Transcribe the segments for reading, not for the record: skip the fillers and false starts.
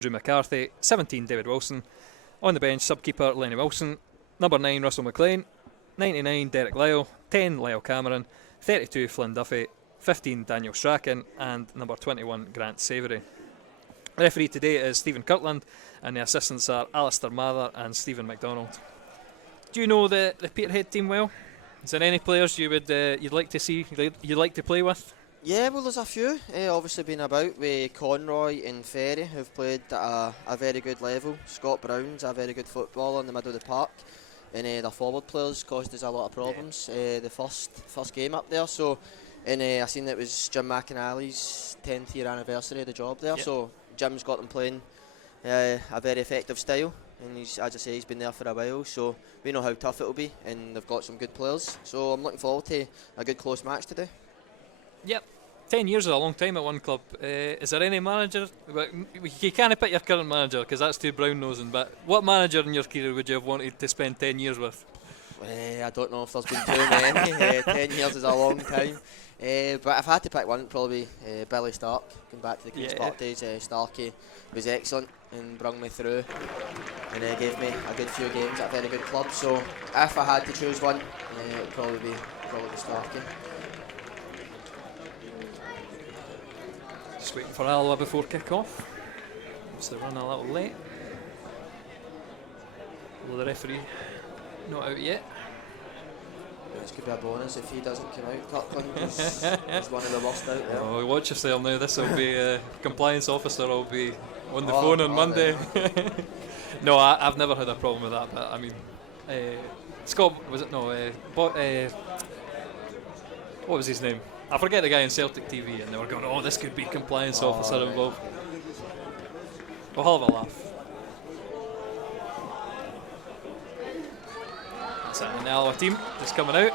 Drew McCarthy. 17, David Wilson. On the bench, sub-keeper Lenny Wilson. Number 9, Russell McLean. 99, Derek Lyle. 10, Lyle Cameron. 32, Flynn Duffy. 15, Daniel Strachan. And number 21, Grant Savoury. The referee today is Stephen Kirtland, and the assistants are Alistair Mather and Stephen MacDonald. Do you know the Peterhead team well? Is there any players you'd like to see, you'd like to play with? Yeah, well, there's a few. Obviously been about with Conroy and Ferry, who've played at a very good level. Scott Brown's a very good footballer in the middle of the park, and their forward players caused us a lot of problems. The first game up there, so and I seen it was Jim McInally's 10th year anniversary of the job there. Yep. So Jim's got them playing a very effective style, and as I say, he's been there for a while, so we know how tough it'll be, and they've got some good players. So I'm looking forward to a good close match today. Yep, 10 years is a long time at one club. Is there any manager? You can't pick your current manager because that's too brown-nosing, but what manager in your career would you have wanted to spend 10 years with? I don't know if there's been too many. 10 years is a long time. But if I had to pick one, it'd probably be Billy Stark. Going back to the Queen's Park days, Starkey was excellent and brought me through, and gave me a good few games at a very good club. So if I had to choose one, it'd probably be Starkey. Just waiting for Alloa before kick-off. So they're running a little late. Will the referee not out yet? This could be a bonus if he doesn't come out. Kirkland is one of the worst out there. Oh, watch yourself now. This will be compliance officer will be on the phone on Monday. No, I've never had a problem with that. But I mean, Scott was it? No, what was his name? I forget the guy in Celtic TV, and they were going, "Oh, this could be compliance officer involved." We'll have a laugh. That's it. And the Alloa team just coming out.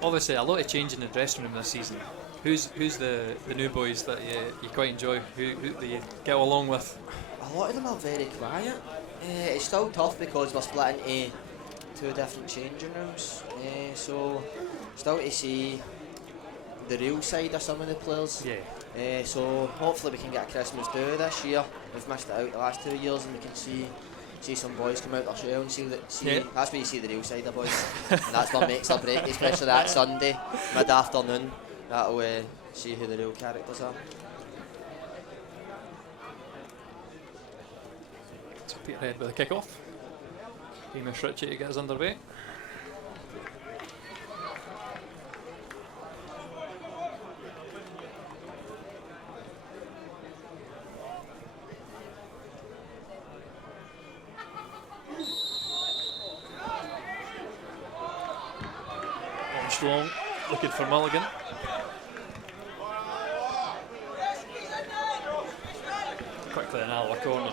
Obviously, a lot of change in the dressing room this season. Who's the new boys that you quite enjoy? Who do you get along with? A lot of them are very quiet. It's still tough because we're split into two different changing rooms. So still to see the real side of some of the players. Yeah. So hopefully we can get a Christmas do this year. We've missed it out the last 2 years, and we can see some boys come out their shell and see that's where you see the real side of boys. And that's what makes or break, especially that Sunday mid-afternoon. That'll see who the real characters are. So Peterhead with a kick-off. Hamish Ritchie to get us underway. Long, looking for Mulligan. Quickly an Alloa corner.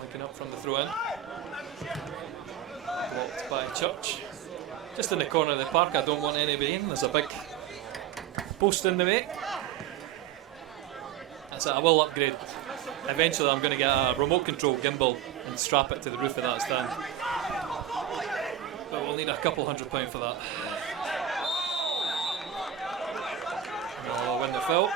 Linking up from the throw-in. Blocked by Church. Just in the corner of the park, I don't want anybody in. There's a big post in the way. That's it, I will upgrade. Eventually I'm going to get a remote control gimbal and strap it to the roof of that stand. But we'll need a couple £100 for that. And I'll win the fill.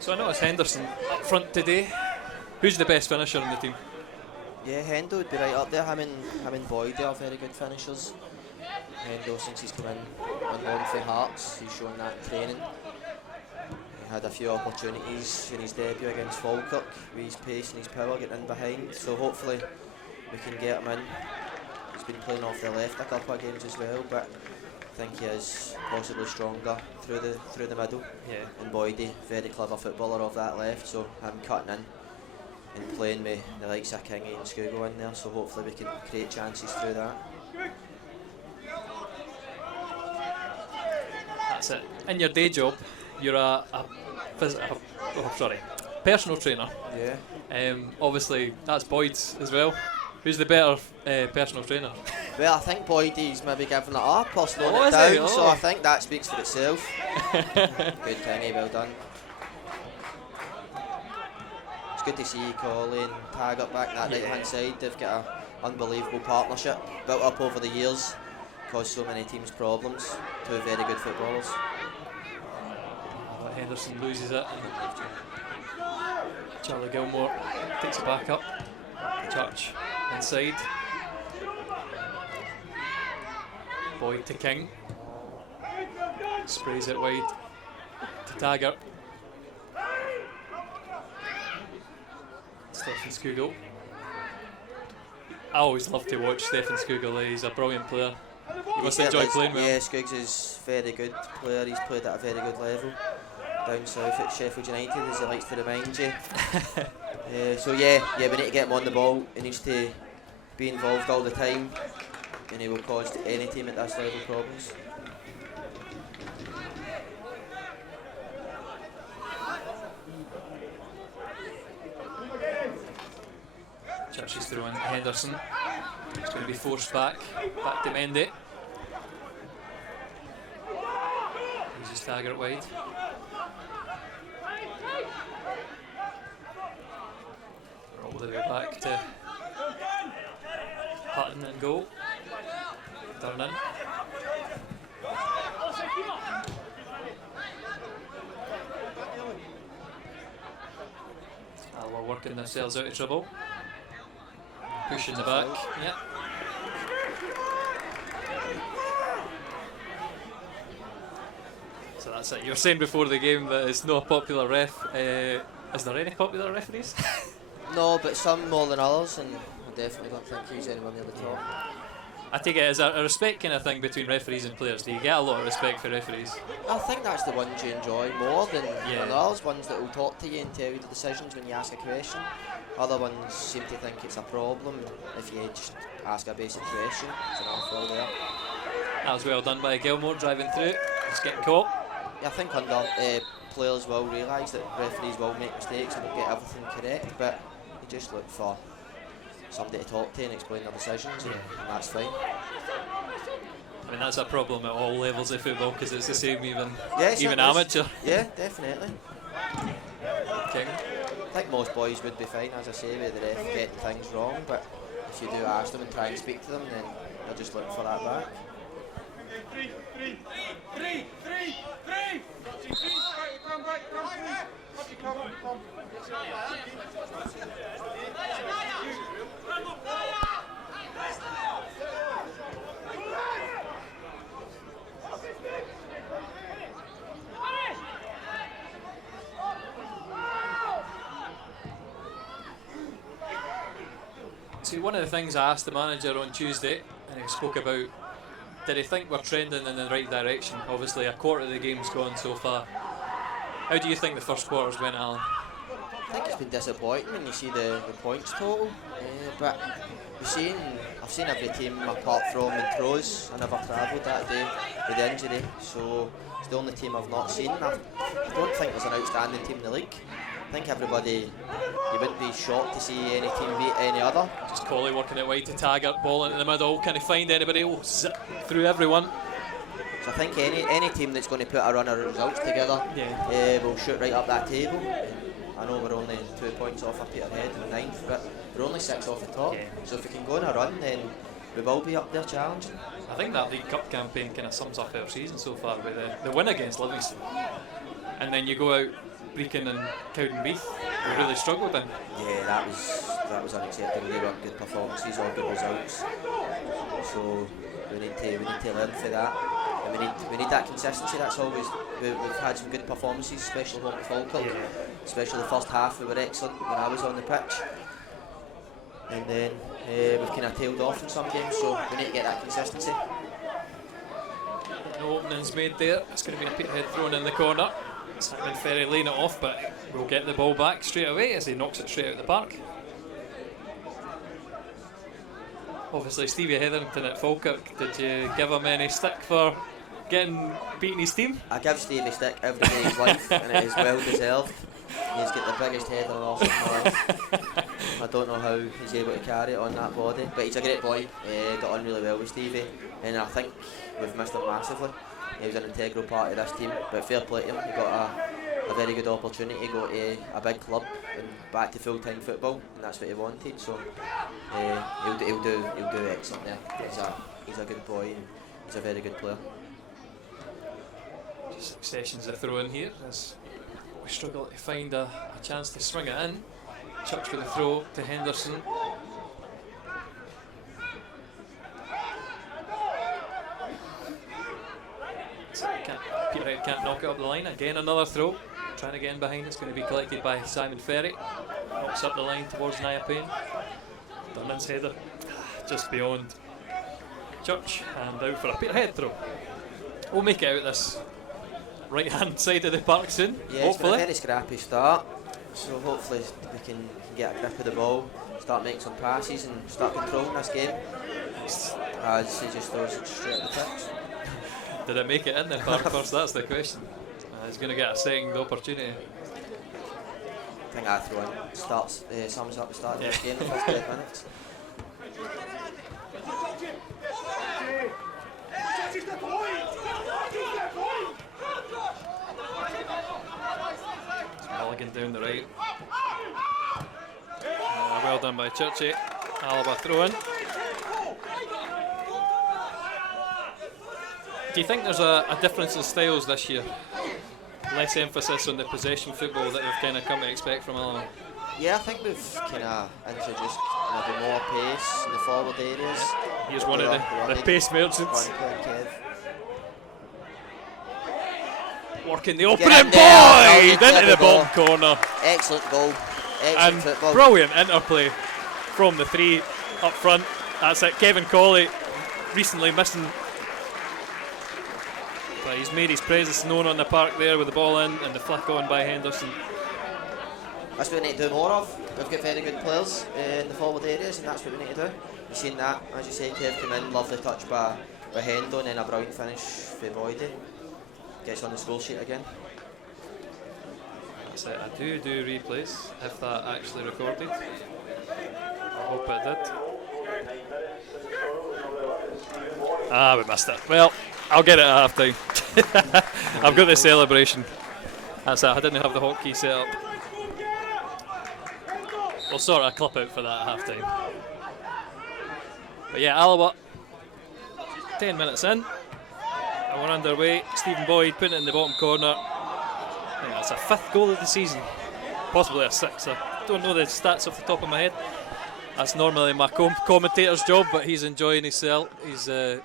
So I noticed Henderson up front today. Who's the best finisher in the team? Yeah, Hendo would be right up there. Him and Boyd are very good finishers. Hendo, since he's come on loan for Hearts, he's shown that training. He had a few opportunities in his debut against Falkirk with his pace and his power getting in behind. So hopefully we can get him in. He's been playing off the left a couple of games as well, but I think he is possibly stronger through the middle. Yeah. And Boydie, very clever footballer off that left, so him cutting in and playing with the likes of Kingy and Scugo in there, so hopefully we can create chances through that. That's it. In your day job, you're a personal trainer. Yeah. Obviously, that's Boyd's as well. Who's the better personal trainer? Well, I think Boydie's maybe giving it up or slowing Oh, it is down, he? Oh. so I think that speaks for itself. Good Kingy, well done. It's good to see Colley and Taggart back that right hand side. They've got an unbelievable partnership built up over the years, caused so many teams problems. Two very good footballers. Henderson loses it. Charlie Gilmore takes it back up. Church inside. Boyd to King. Sprays it wide to Taggart. Stephen Skugel. I always love to watch Stephen Skugel. He's a brilliant player. You must enjoy playing with him. Yeah, Skuggs is a very good player. He's played at a very good level down south at Sheffield United, as he likes to remind you. So we need to get him on the ball. He needs to be involved all the time, and he will cause any team at this level problems. Church is throwing Henderson. It's going to be forced back to Mendy. Uses Taggart wide. All the way back to Hutton and goal. Turn in. Alloa working themselves out of trouble. Push in the back. Yeah. So that's it. You were saying before the game that it's not a popular ref. Is there any popular referees? No, but some more than others, and I definitely don't think he's anyone near the top. I take it as a respect kind of thing between referees and players. Do you get a lot of respect for referees? I think that's the ones you enjoy more than others, ones that will talk to you and tell you the decisions when you ask a question. Other ones seem to think it's a problem if you just ask a basic question. It's an awful there. That was well done by Gilmore driving through. Just getting caught. Yeah, I think players will realise that referees will make mistakes and will get everything correct, but you just look for somebody to talk to and explain their decisions, and that's fine. I mean, that's a problem at all levels of football because it's the same even Even amateur. Yeah, definitely. King. I think most boys would be fine, as I say, with the ref getting things wrong, but if you do ask them and try and speak to them, then they're just looking for that back. See, one of the things I asked the manager on Tuesday, and he spoke about, did he think we're trending in the right direction? Obviously, a quarter of the game's gone so far. How do you think the first quarters went, Alan? I think it's been disappointing when you see the points total, but I've seen every team apart from Montrose. I never travelled that day with the injury, so it's the only team I've not seen. I don't think there's an outstanding team in the league. I think everybody, you wouldn't be shocked to see any team beat any other. Just Colley working it wide to Taggart, ball into the middle. Can he find anybody? Oh, zip through everyone. So I think any team that's going to put a run of results together will shoot right up that table. I know we're only 2 points off of Peterhead in the 9th, but we're only 6 off the top. So if we can go on a run, then we will be up there challenging. I think that League Cup campaign kind of sums up our season so far with the win against Livingston. And then you go out Brecon and Cowdenbeath, we really struggled in. Yeah, that was unacceptable. They weren't good performances or good results. So we need to learn from that. And we need that consistency. That's always we've had some good performances, especially home at Falkirk. Especially the first half, we were excellent when I was on the pitch. And then We've kind of tailed off in some games, so we need to get that consistency. No openings made there. It's going to be a Peterhead thrown in the corner. Simon Ferry laying it off, but we'll get the ball back straight away as he knocks it straight out of the park. Obviously, Stevie Hetherington at Falkirk, did you give him any stick for beating his team? I give Stevie stick every day of his life, and it is well deserved. He's got the biggest header off in my life. I don't know how he's able to carry it on that body, but he's a great boy. Got on really well with Stevie, and I think we've missed him massively. He was an integral part of this team, but fair play to him. He got a very good opportunity to go to a big club and back to full-time football, and that's what he wanted. So he'll do excellent there. He's a good boy, and he's a very good player. Successions of throw in here as we struggle to find a chance to swing it in. Church with a throw to Henderson. Peterhead can't knock it up the line. Again, another throw. Trying to get in behind. It's going to be collected by Simon Ferry. Knocks up the line towards Nia Payne. Dunnan's header just beyond Church and out for a Peterhead throw. We'll make it out this right hand side of the park soon. Yeah, hopefully. It's been a very scrappy start, so hopefully we can get a grip of the ball, start making some passes and start controlling this game. As he just throws it straight at the pitch. Did it make it in the park first? That's the question. He's going to get a second opportunity. I think I throw in starts, sums up the start of this game in the first 10 minutes. Mulligan down the right. Well done by Churchy. Alloa throw in. Do you think there's a difference in styles this year? Less emphasis on the possession football that we've kind of come to expect from Alloa? Yeah, I think we've kind of introduced maybe more pace in the forward areas. Yeah. Here's one of the pace merchants. Working the opening ball into the bottom corner. Excellent goal. Excellent football. Brilliant interplay from the three up front. That's it. Kevin Colley recently missing. But he's made his presence known on the park there with the ball in and the flick on by Henderson. That's what we need to do more of. We've got very good players in the forward areas, and that's what we need to do. You've seen that, as you say, Kev come in, lovely touch by Hendo, and then a brilliant finish for Boydie. Gets on the score sheet again. That's it. I do replays if that actually recorded. I hope it did. We missed it. Well, I'll get it at half time. I've got the celebration. That's it. I didn't have the hotkey set up. We'll sort a clip out for that at half time. But yeah, Alloa, 10 minutes in. And we're underway. Stephen Boyd putting it in the bottom corner. I think that's a 5th goal of the season. Possibly a 6th. I don't know the stats off the top of my head. That's normally my commentator's job, but he's enjoying himself. He's a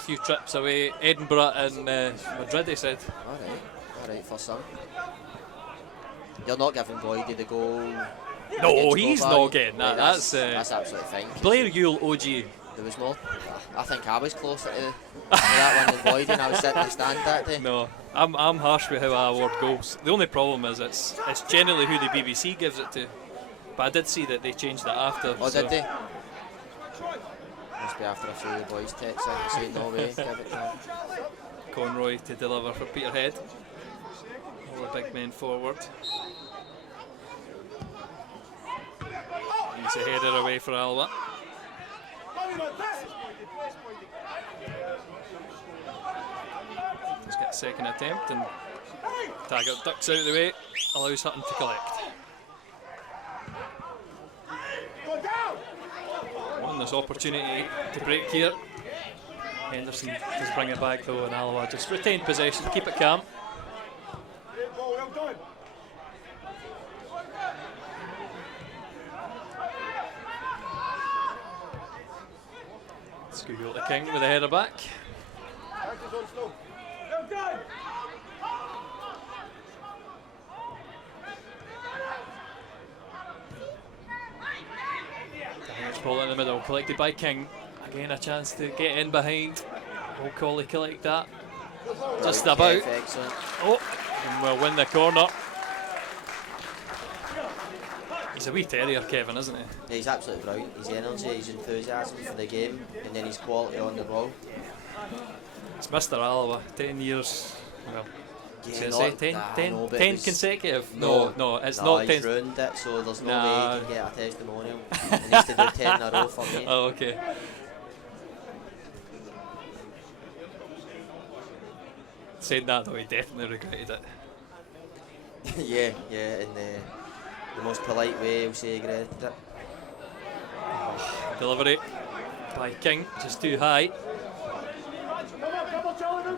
few trips away. Edinburgh and Madrid, he said. Alright, for some. You're not giving Boyd the goal. No, he's not getting that. That's absolutely fine. Blair Yule OG. There was more. I think I was closer to that one than Boyd, and I was sitting in the stand that day. No, I'm harsh with how I award goals. The only problem is it's generally who the BBC gives it to. But I did see that they changed that after. Oh, so. Did they? Must be after a few of the boys texts in saying no way, give it to him. Conroy to deliver for Peterhead. All the big men forward. He's a header away for Alloa. He's got a second attempt and Taggart ducks out of the way, allows Hutton to collect. On this opportunity to break here. Henderson does bring it back though, and Alloa just retain possession, keep it calm. Google the King with a header back. Ball in the middle, collected by King. Again, a chance to get in behind. Will Colley collect that? Just about. Excellent. Oh, and we'll win the corner. He's a wee terrier, Kevin, isn't he? Yeah, he's absolutely brilliant. His energy, his enthusiasm for the game, and then his quality on the ball. It's Mr. Alloa, 10 years. Well, Yeah, say not, 10, nah, 10, no, but 10 it was, consecutive. no, No, it's nah, not he's 10. ruined it, so there's no Nah. way he can get a testimonial. He needs to do 10 in a row for me. Oh, okay. Saying that though, he definitely regretted it. yeah, in the most polite way, he'll say he regretted it. Delivery by King, just too high.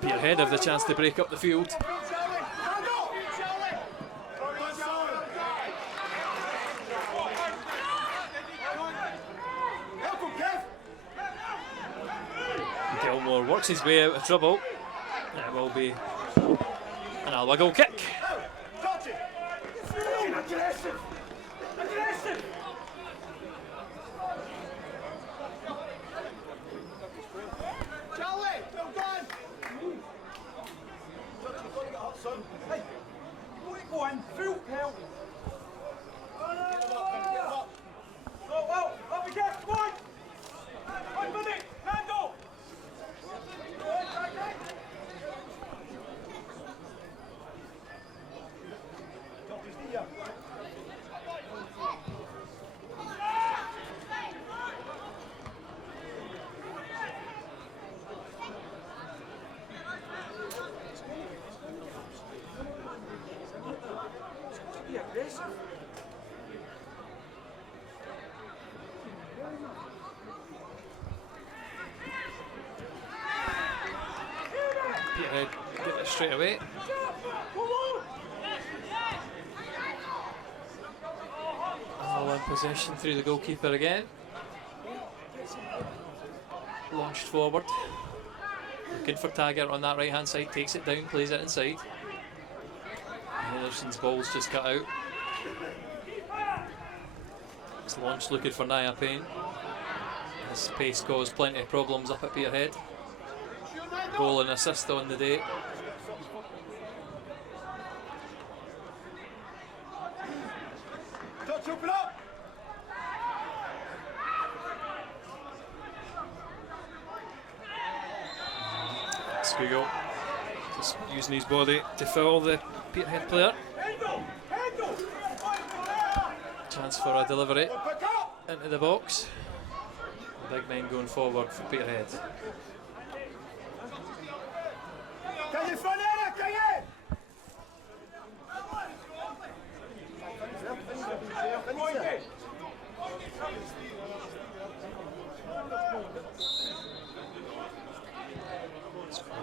Peterhead have the chance to break up the field. Gilmore works his way out of trouble. It will be an Alloa goal kick. Peterhead get it straight away. All in possession through the goalkeeper again. Launched forward. Looking for Taggart on that right hand side. Takes it down, plays it inside. Henderson's ball's just cut out. It's launched looking for Nia Payne. His pace caused plenty of problems up at Peterhead. Goal and assist on the day. Scugo just using his body to foul the Peterhead player. Chance for a delivery into the box. Big men going forward for Peterhead.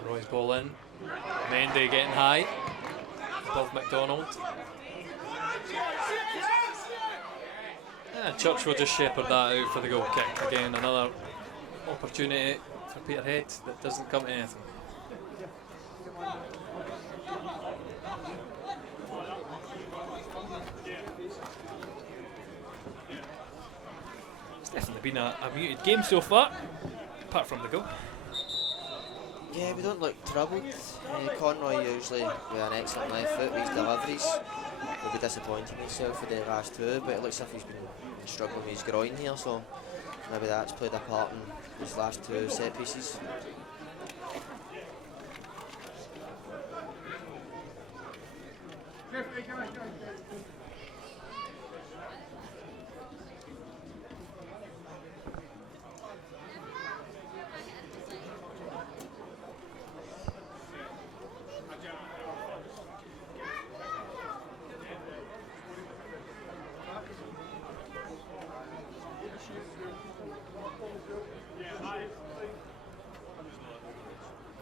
Roy's ball in. Mendy getting high above McDonald. Church will just shepherd that out for the goal kick. Again, another opportunity for Peterhead that doesn't come to anything. It's definitely been a muted game so far, apart from the goal. Yeah, we don't look troubled. Conroy usually with an excellent left foot with his deliveries. He'll be disappointing himself for the last two, but it looks as if he's been struggling with his groin here, so maybe that's played a part in his last two set pieces.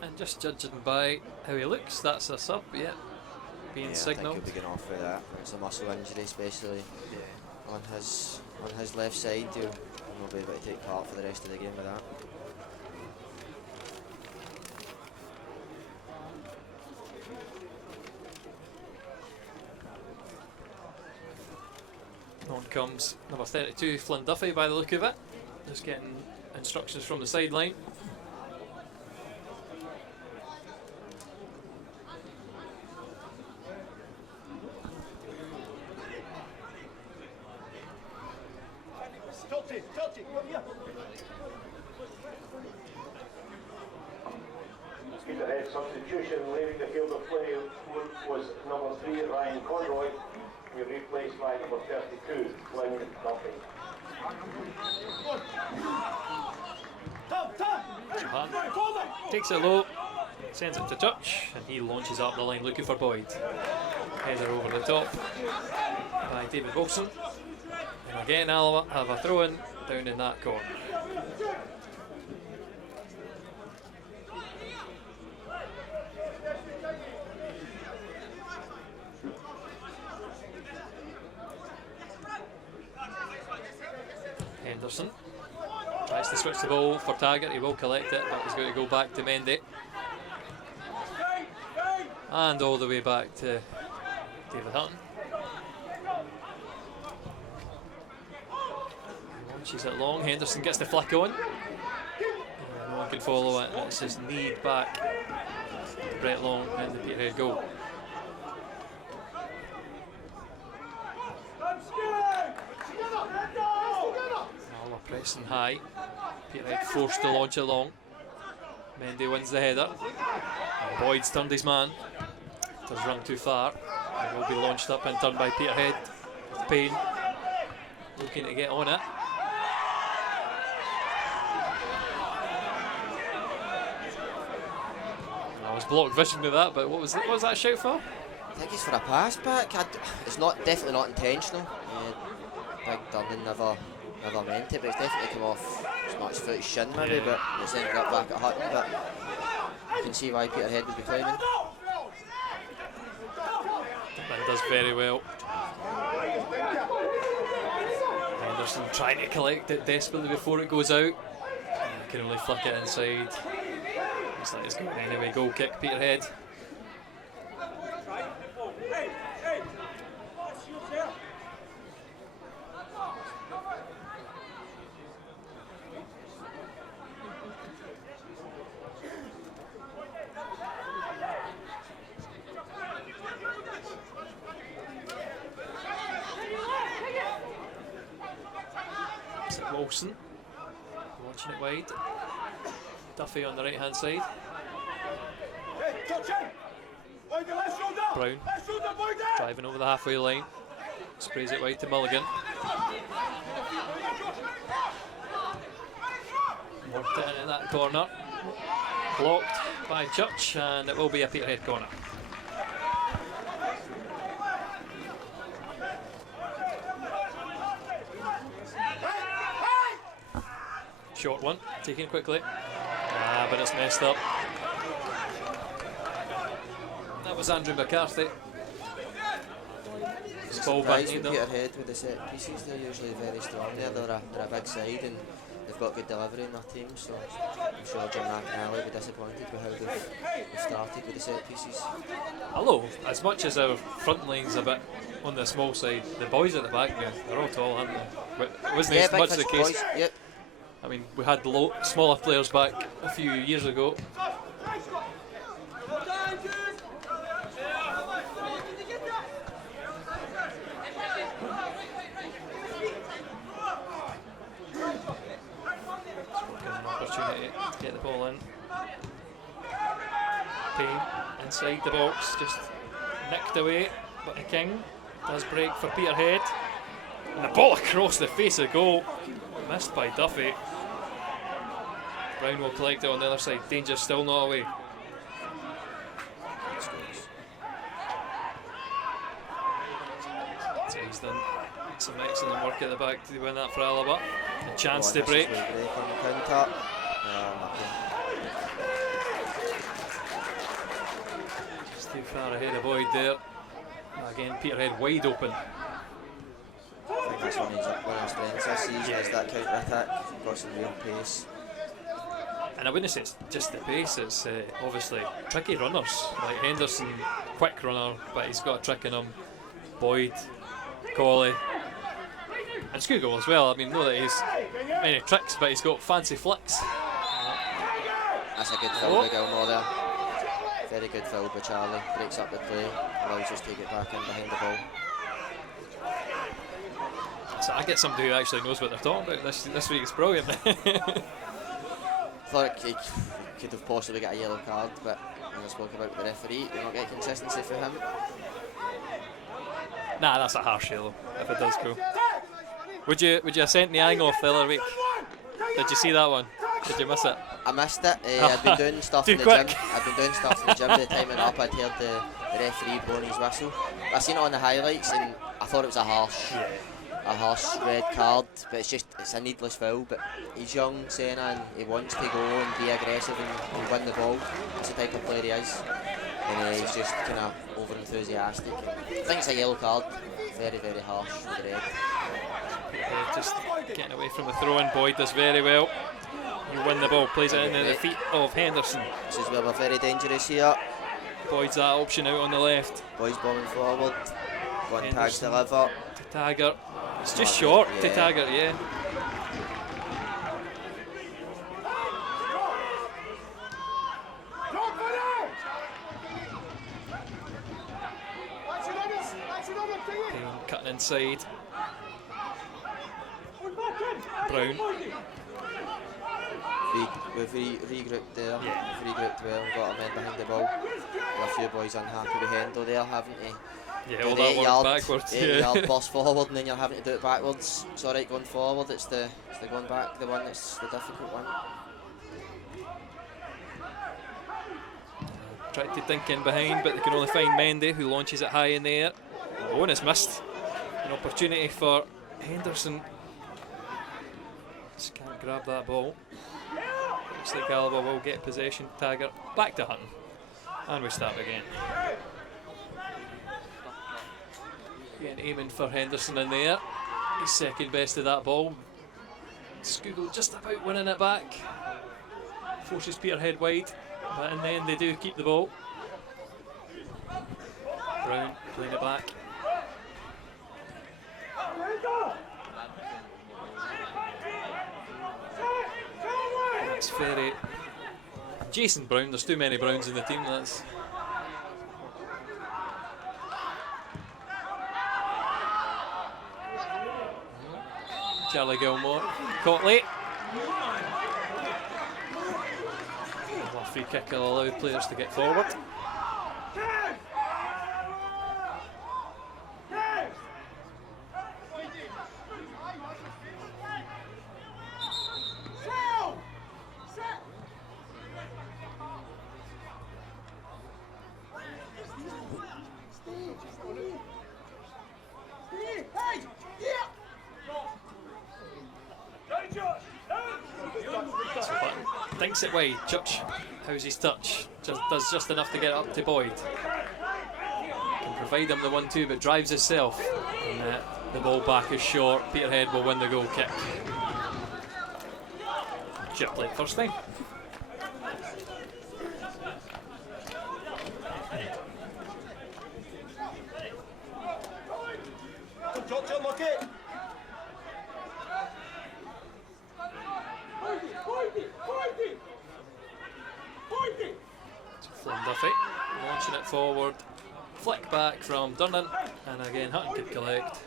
And just judging by how he looks, that's a sub, yeah. Being signalled. I think he'll be getting off with that. It's a muscle injury, especially on his left side. He'll not be able to take part for the rest of the game with that. On comes number 32, Flynn Duffy, by the look of it. just getting instructions from the sideline. Peterhead substitution, leaving the field of play was number 3, Ryan Conroy. You're replaced by number 32, Glenn Duffy. Takes it low, sends it to touch, and he launches up the line looking for Boyd. Header over the top by David Wilson. And again, Alloa have a throw in down in that corner. Henderson tries to switch the ball for Taggart. He will collect it, but he's going to go back to Mendy. And all the way back to David Hutton. Launches it long. Henderson gets the flick on. No one can follow it. It's just kneed back. Brett Long in the Peterhead goal. Alloa pressing high. Peterhead forced to launch it long. Mendy wins the header. And Boyd's turned his man. Does run too far. It will be launched up and turned by Peterhead. Payne looking to get on it. I was blocked vision with that, but what was that shout for? I think it's for a pass back. It's definitely not intentional. Big Durden never meant it, but it's definitely come off. It's not his foot, his shin maybe, but it's ended up back at Hutton. But you can see why Peterhead would be claiming. That does very well. Henderson trying to collect it desperately before it goes out. He can only flick it inside. Looks like it's going anyway. Goal kick, Peterhead. Wilson launching it wide. Duffy on the right hand side. Brown driving over the halfway line. Sprays it wide to Mulligan. Worked it in that corner. Blocked by Church, and it will be a Peterhead corner. Short one, taken quickly. But it's messed up. That was Andrew McCarthy. Surprised with Peterhead with the set pieces. They're usually very strong there. They're a big side and they've got good delivery in their team. So I'm sure Jim McNally will be disappointed with how they've started with the set pieces. Hello, as much as our front line's a bit on the small side, the boys at the back, they're all tall, aren't they? But it wasn't as much the case. Boys, yep. I mean, we had smaller players back a few years ago. An opportunity to get the ball in. Payne inside the box, just nicked away, but the King does break for Peterhead. And the ball across the face of goal, missed by Duffy. Brown will collect it on the other side. Danger still not away. So he's done some excellent work at the back to win that for Alloa. A chance to break. Just too far ahead of Boyd there. Again, Peterhead wide open. I think that's one of his strengths this season, is that counter-attack. Got some real pace. And I wouldn't say it's just the pace, it's obviously tricky runners. Like Henderson, quick runner, but he's got a trick in him. Boyd, Colley, And Skugel as well. I mean, not that he's many tricks, but he's got fancy flicks. That's a good foul by Gilmore there. Very good foul by Charlie. Breaks up the play, allows us to take it back in behind the ball. So I get somebody who actually knows what they're talking about this week. It's brilliant. Thought he could have possibly got a yellow card, but as I spoke about the referee, we not get consistency for him. Nah, that's a harsh yellow if it does go. Would you have sent the angle off the other week? Did you see that one? Did you miss it? I missed it. I'd been doing stuff in the gym. I'd been doing stuff in the gym. By the time it up, I'd heard the referee blowing his whistle. I seen it on the highlights and I thought it was a harsh red card, but it's a needless foul. But he's young, Senna, and he wants to go and be aggressive and win the ball. That's the type of player he is, and he's just kind of over enthusiastic. I think it's a yellow card, very very harsh with the red. Just getting away from the throw-in. Boyd does very well. You win the ball, plays it into the feet of Henderson. This is where we're very dangerous here. Boyd's that option out on the left. Boyd's bombing forward. One tag deliver. To Taggart. It's just short to Taggart, yeah. Cutting inside. Brown. We've regrouped there. We've regrouped well and got a man behind the ball. Got a few boys unhappy with Hendo there, haven't they? Yeah, all that work backwards. 8-yard pass forward and then you're having to do it backwards. It's alright going forward, it's the going back, the one that's the difficult one. Tried to dink in behind, but they can only find Mendy, who launches it high in the air. Oh, and it's missed. An opportunity for Henderson. Just can't grab that ball. Looks like Alloa will get possession. Taggart back to Hutton. And we start again. Again, aiming for Henderson in there. He's second best of that ball. Skugel just about winning it back. Forces Peterhead wide, but in the end they do keep the ball. Brown playing it back. That's Ferry. Jason Brown, there's too many Browns in the team. That's Charlie Gilmore, caught late. A free kick will allow players to get forward. Thinks it wide. Church, how's his touch? Does just enough to get it up to Boyd. Can provide him the 1-2, but drives himself. And the ball back is short. Peterhead will win the goal kick. Chip played first time. Duffy launching it forward, flick back from Durnan, and again Hutton could collect.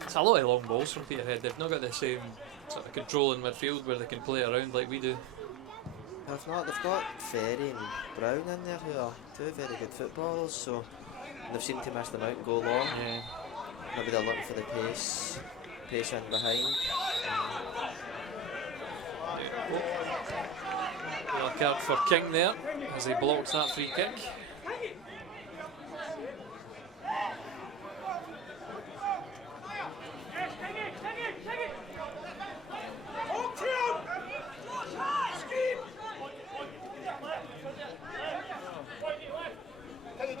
It's a lot of long balls from Peterhead. They've not got the same sort of control in midfield where they can play around like we do. If not, they've got Ferry and Brown in there who are two very good footballers, so they've seemed to miss them out and go long. Yeah. Maybe they're looking for the pace in behind. Yellow card for King there as he blocks that free kick.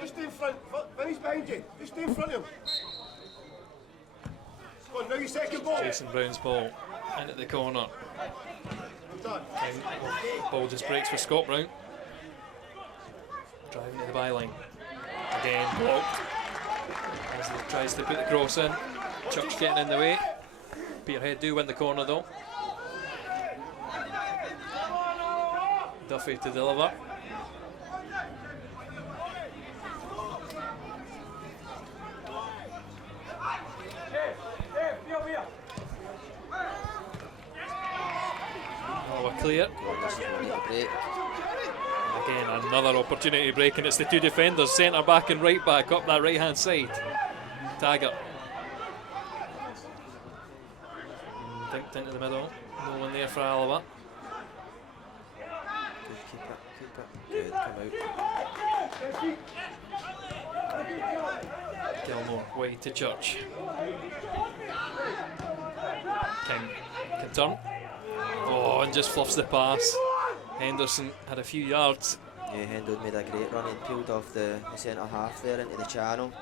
Just stay in front. Vinny's behind you. Just stay in front of him. Go on, now your second ball. Jason Brown's ball in at the corner. Ball just breaks for Scott Brown. Driving to the byline. Again blocked as he tries to put the cross in. Church getting in the way. Peterhead do win the corner though. Duffy to deliver. Oh, we're clear. Again, another opportunity break, and it's the two defenders, centre back and right back, up that right hand side. Taggart. Dinked into the middle. No one there for Alloa. Keep it. Good, come out. Gilmore, wide to Church. King can turn. Oh, and just fluffs the pass. Henderson had a few yards. Yeah, Hendo made a great run and peeled off the centre half there into the channel.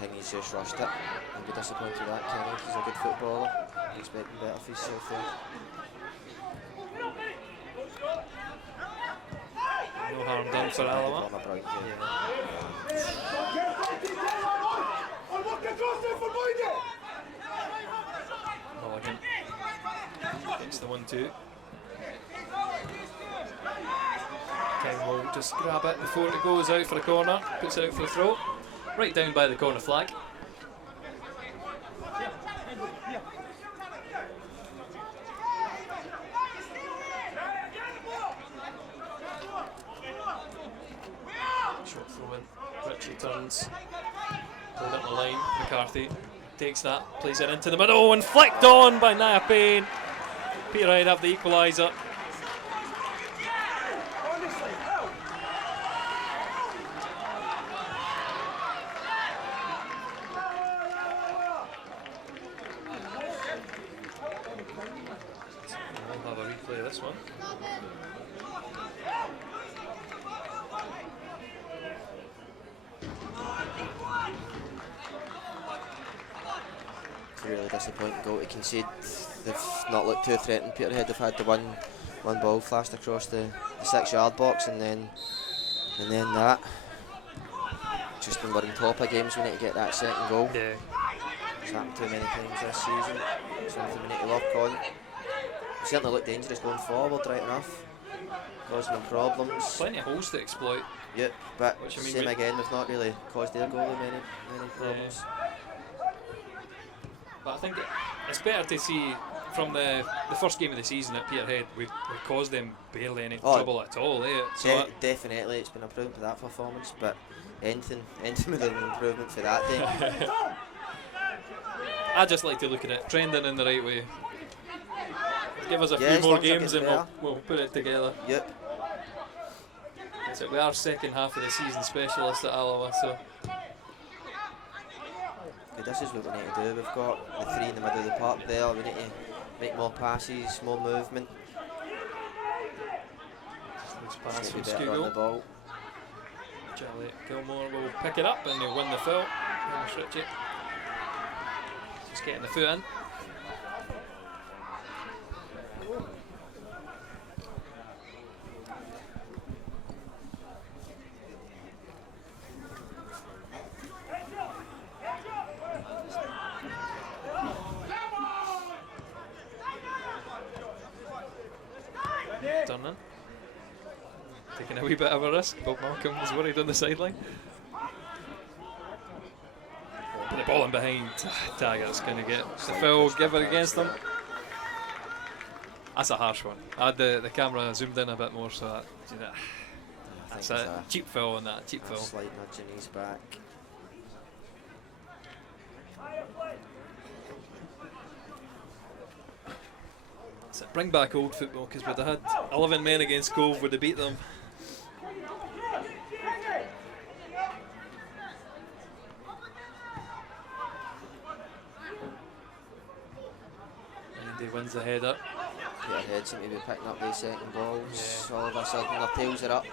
Kingy's just rushed it. I'll be disappointed with that. Kingy, he's a good footballer. Expecting better for himself there. No harm done for Alloa. Mulligan gets the 1-2. King will just grab it before it goes out for the corner, puts it out for the throw, right down by the corner flag. Short throw in, Richie turns, pulled up the line, McCarthy takes that, plays it into the middle and flicked on by Nia Payne. Peterhead have the equaliser. We'll have a replay of this one. It's a really disappointing goal to concede. They've not looked too threatened. Peterhead have had the one ball flashed across the 6-yard box, and then that. Just when we're on top of games, we need to get that second goal. Yeah. It's happened too many times this season. Something we need to work on. We certainly look dangerous going forward, right enough. Causing them problems. Plenty of holes to exploit. Yep, but Which, I mean, same again, we've not really caused their goalie many problems. But I think it's better to see from the first game of the season at Peterhead, we caused them barely any trouble at all. So definitely, it's been improved with that performance, but anything with an improvement for that day. I just like to look at it trending in the right way. Give us a few as more long as it games gets and better. we'll put it together. Yep. So we are second half of the season specialists at Alloa, so This is what we need to do. We've got the three in the middle of the park there. We need to make more passes, more movement. this pass Just from need to be better on the Scugo. ball. Charlie Gilmore will pick it up and he'll win the foul. Richie just getting the foot in. Turning. Taking a wee bit of a risk. Bob Malcolm is worried on the sideline. Put the ball in behind. Taggart's going to get the foul given against him. That's a harsh one. I had the camera zoomed in a bit more, so that's a cheap foul on that. Cheap foul. Slight nudge in his back. So bring back old football, because we'd have had 11 men against Cove, would have beat them. And he wins the header. Peterhead seem to be picking up these second balls. All of a sudden their tails are up.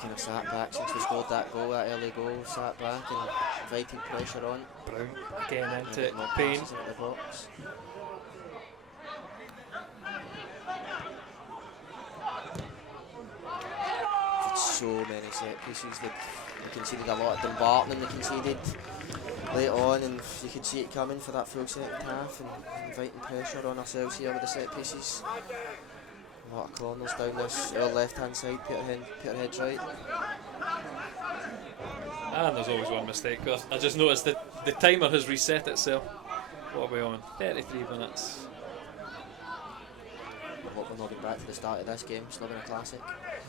Kind of sat back since we scored that goal, that early goal. Sat back and inviting pressure on. Brown again into More Payne. passes into the box. So many set pieces. They conceded a lot at Dumbarton, and they conceded late on, and you could see it coming for that full second half, and inviting pressure on ourselves here with the set pieces. A lot of corners down this our left hand side, Peterhead's right. And there's always one mistake. I just noticed that the timer has reset itself. What are we on? 33 minutes. I hope we're not going back to the start of this game. It's not been a classic.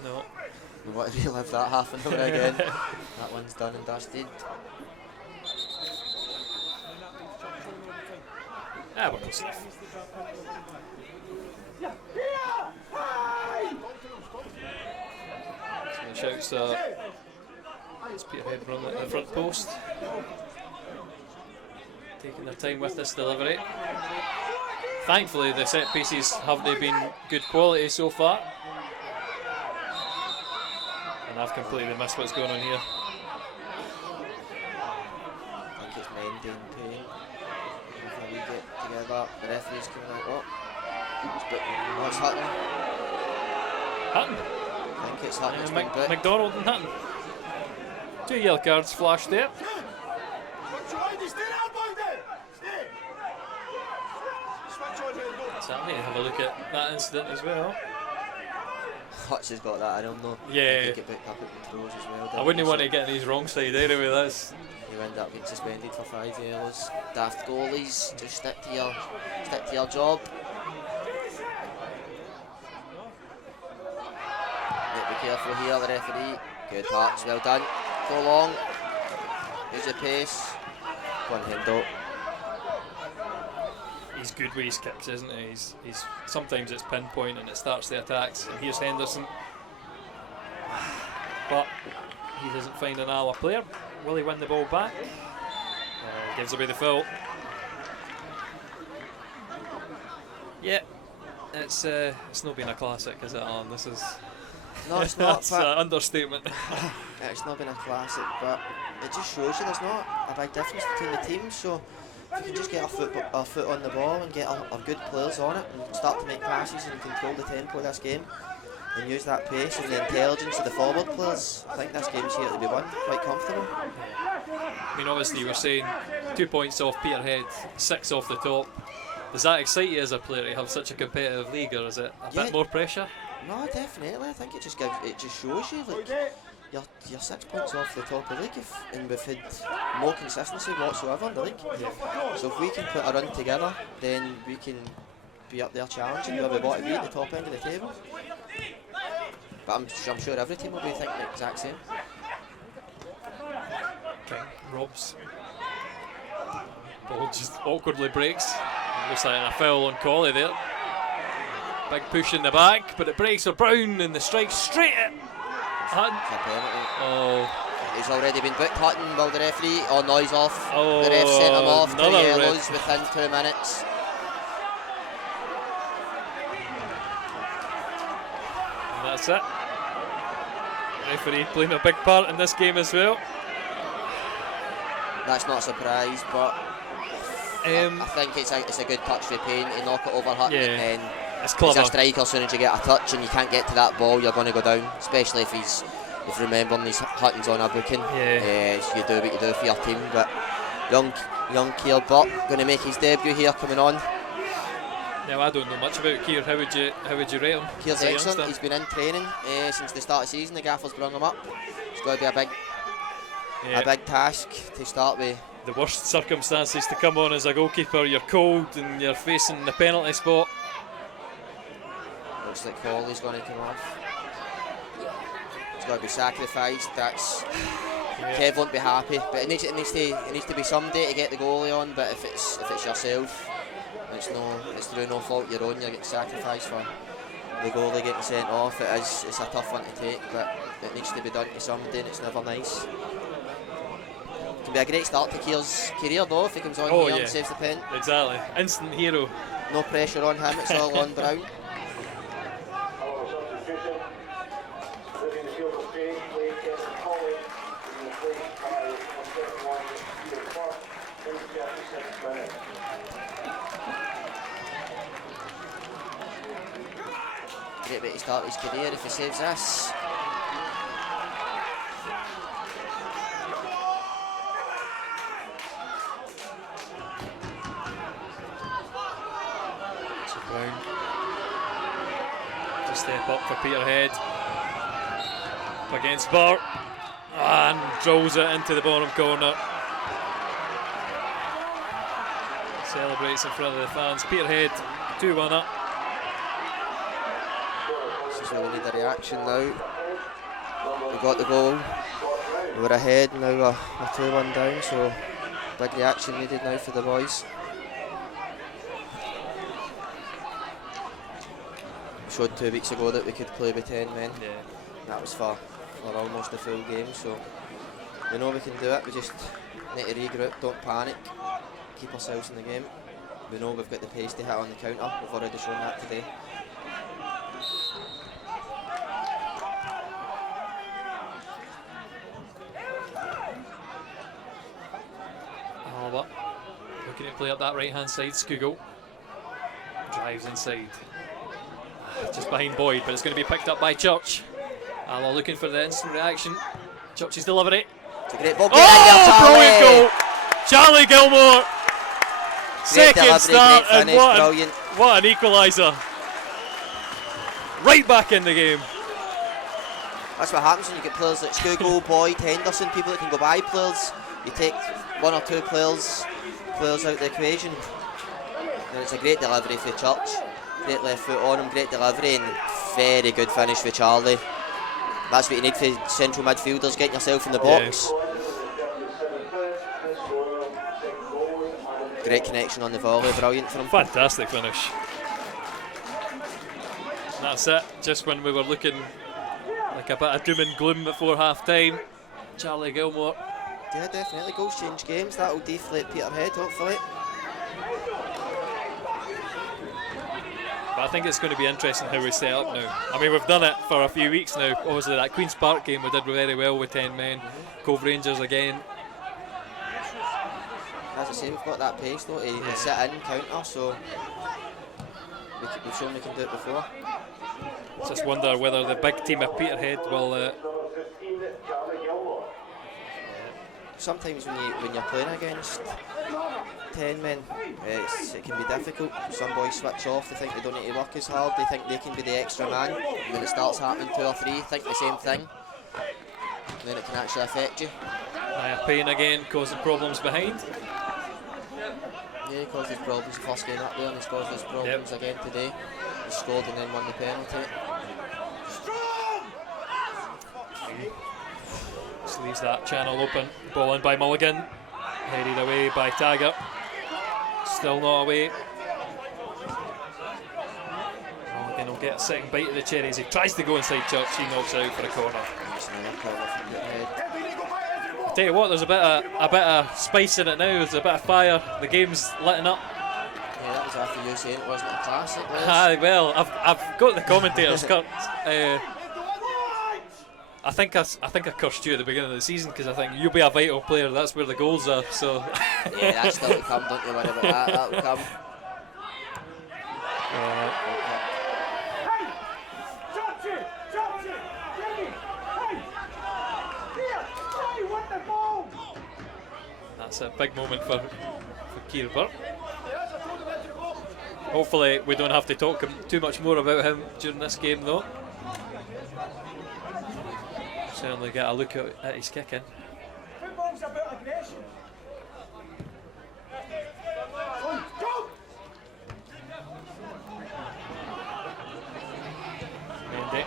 No. We want to relive that half an hour again. That one's done and dusted. We're close enough. So the shouts are, it's Peterhead running at the front post. Taking their time with this delivery. Thankfully the set pieces haven't been good quality so far. And I've completely missed what's going on here. I think it's Mendy and Payne. If we get together, the referee's coming out. Oh, it's Hutton. Hutton? I think it's Hutton. It's been booked. McDonald and Hutton. 2 yellow cards flashed there. So I need to have a look at that incident as well. Hutch has got that, I don't know. Yeah. I think it picked up at the throws as well. I wouldn't want to get on his wrong side anyway. That's. You end up getting suspended for 5 yellows. Daft goalies, just stick to your job. Be careful here, the referee. Good touch, well done. Go long. Here's the pace. One hand up. He's good with his kicks, isn't he? He's sometimes it's pinpoint and it starts the attacks. And here's Henderson, but he doesn't find an Alloa player. Will he win the ball back? Gives away the foul. Yeah, it's not been a classic, is it, Alan? This is. No, it's not. That's an understatement. It's not been a classic, but it just shows you there's not a big difference between the teams. So if you can just get our foot on the ball and get our good players on it and start to make passes and control the tempo of this game and use that pace and the intelligence of the forward players, I think this game's here to be won quite comfortable. I mean, obviously we're saying 2 points off Peterhead, 6 off the top. Does that excite you as a player to have such a competitive league, or is it a bit more pressure? No, definitely. I think it just shows you like you're 6 points off the top of the league, and we've had no consistency whatsoever in the league. Yeah. So if we can put a run together, then we can be up there challenging where we want to be at the top end of the table. But I'm sure every team will be thinking the exact same. Okay, Robs. Ball just awkwardly breaks. Looks like a foul on Colley there. Big push in the back, but it breaks for Brown and the strike straight at Hutton. Oh. He's already been booked, Hutton, while the referee. Oh, no, he's off. Oh, the ref sent him off to another yellows within 2 minutes. And that's it. Referee playing a big part in this game as well. That's not a surprise, but I think it's a good touch for Payne to knock it over Hutton, and then it's clever. He's a striker. As soon as you get a touch and you can't get to that ball, you're going to go down, especially if remembering these Hutton's on a booking. You do what you do for your team. But young Keir Buck going to make his debut here, coming on. Now, I don't know much about Keir. How would you rate him? Keir's excellent. He's been in training since the start of the season. The gaffer's brought him up. It's going to be a big task to start with. The worst circumstances to come on as a goalkeeper. You're cold and you're facing the penalty spot. Looks like Colley's going to come off. He's got to be sacrificed. Kev won't be happy, but it needs to be somebody to get the goalie on. But if it's yourself, it's through no fault your own. You get sacrificed for the goalie getting sent off. It's a tough one to take, but it needs to be done to somebody, and it's never nice. It can be a great start to Keir's career though if he comes on here and saves the pen. Exactly, instant hero. No pressure on him. It's all on Brown. Great way to start his career if he saves this. up for Peterhead. Up against Bart. And drills it into the bottom corner. Celebrates in front of the fans. Peterhead 2-1 up. This is where we need a reaction now. We got the goal. We were ahead, now we're 2-1 down, so big reaction needed now for the boys. We showed 2 weeks ago that we could play with 10 men. Yeah. That was for almost a full game, so we know we can do it. We just need to regroup, don't panic, keep ourselves in the game. We know we've got the pace to hit on the counter, we've already shown that today. Alloa looking to play up that right hand side. Skugel drives inside, just behind Boyd, but it's going to be picked up by Church. Alloa looking for the instant reaction. Church's delivery. It's a great ball. Brilliant goal! Charlie Gilmore. Great Second delivery, start, great and finish, what an equaliser. Right back in the game. That's what happens when you get players like Skugel, Boyd, Henderson, people that can go by players. You take 1 or 2 players out of the equation. And it's a great delivery for Church. Great left foot on him, great delivery, and very good finish for Charlie. That's what you need for central midfielders, getting yourself in the box. Great connection on the volley, brilliant from him. Fantastic finish. And that's it, just when we were looking like a bit of doom and gloom before half time. Charlie Gilmore. Yeah, definitely. Goals change games. That'll deflate Peterhead, hopefully. But I think it's going to be interesting how we set up now. I mean, we've done it for a few weeks now. Obviously, that Queen's Park game we did very well with 10 men. Cove Rangers again. As I say, we've got that pace though to sit in, counter, so we've shown we can do it before. Just wonder whether the big team of Peterhead will. Sometimes when you're playing against 10 men, it can be difficult. Some boys switch off, they think they don't need to work as hard, they think they can be the extra man. When it starts happening 2 or 3, think the same thing, and then it can actually affect you. Payne again causing problems behind. Yeah, he caused us problems the first game up there, and he's caused us problems again today. He scored and then won the penalty. Just leaves that channel open. Ball in by Mulligan. Headed away by Taggart. Still not away. Mulligan will get a second bite of the cherry as he tries to go inside Church. He knocks out for a corner. I tell you what, there's a bit of spice in it now. There's a bit of fire. The game's letting up. Yeah, that was after you saying it wasn't a classic. Well, I've got the commentators cut. I think I cursed you at the beginning of the season because I think you'll be a vital player. That's where the goals are. So yeah, that's still to come. Don't you worry about that. That'll come. That's a big moment for Keir Burke. Hopefully we don't have to talk too much more about him during this game though. Certainly get a look at his kicking. Football's about aggression. Mendy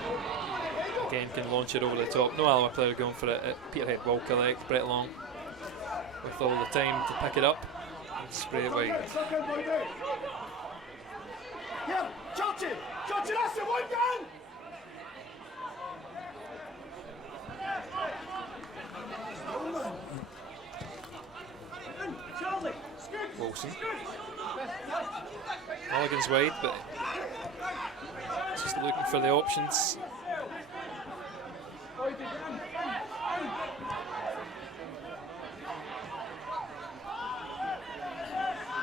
again can launch it over the top. No Alloa player going for it. Peterhead will collect. Brett Long with all the time to pick it up and spray it wide. Here, Churchy, that's the one down. Wilson. Mulligan's wide, but just looking for the options.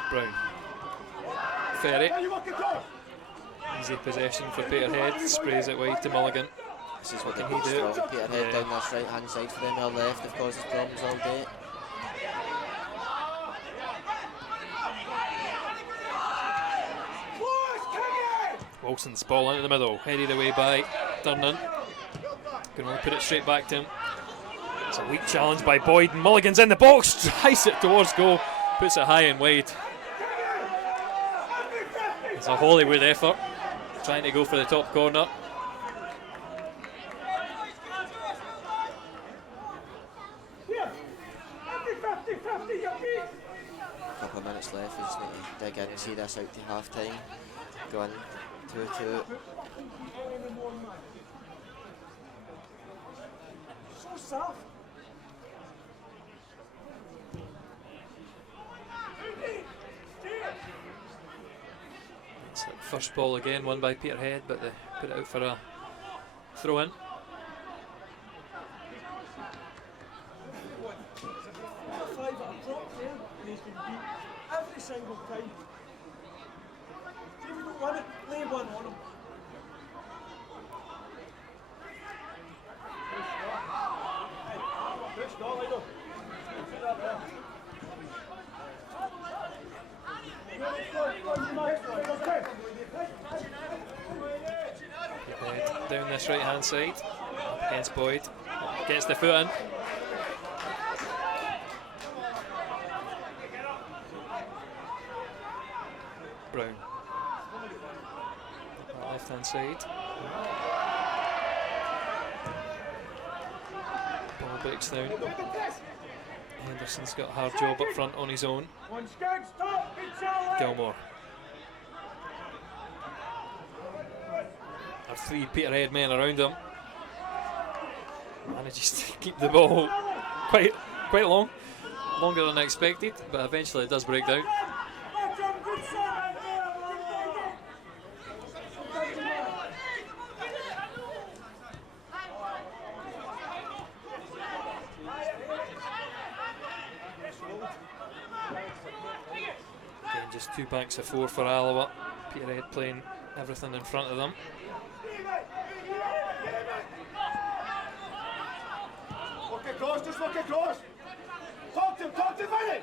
Brown. Ferry. Easy possession for Peterhead. Sprays it wide to Mulligan. This is what Can they he do? Peterhead down this right hand side for them. Our left have caused us problems all day. Wilson's ball into the middle, headed away by Durnan. Can only put it straight back to him. It's a weak challenge by Boyd, and Mulligan's in the box, drives it towards goal, puts it high and wide. It's a Hollywood effort, trying to go for the top corner. Couple of minutes left, we just need to dig in and see this out to half time. Go in 2-2. So soft. It's the first ball again, won by Peterhead, but they put it out for a throw in. Five at a drop there, and he's been beat every single time. If you don't want it, lay one on him. Push no, Lido. Put that there. Peterhead down this right hand side, against Boyd, gets the foot in. Brown. Left hand side. Ball breaks down. Henderson's got a hard job up front on his own. Gilmore. There are 3 Peterhead men around him. Manages to keep the ball quite long, longer than expected, but eventually it does break down. Again, just 2 banks of 4 for Alloa. Peterhead playing everything in front of them. Look across, just look across. Talk to Vinny.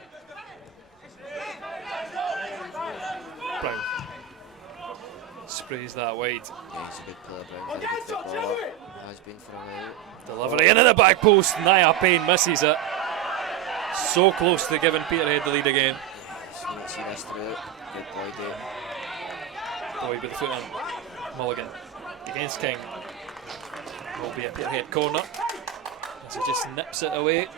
Brown sprays that wide. Yeah, he's a good player, Brown. Very good footballer. Has been for a while. Delivery into the back post. Nia Payne misses it. So close to giving Peterhead the lead again. So you see this through. Good boy there. Boyd with the foot in. Mulligan against King. Will be a Peterhead corner as he just nips it away.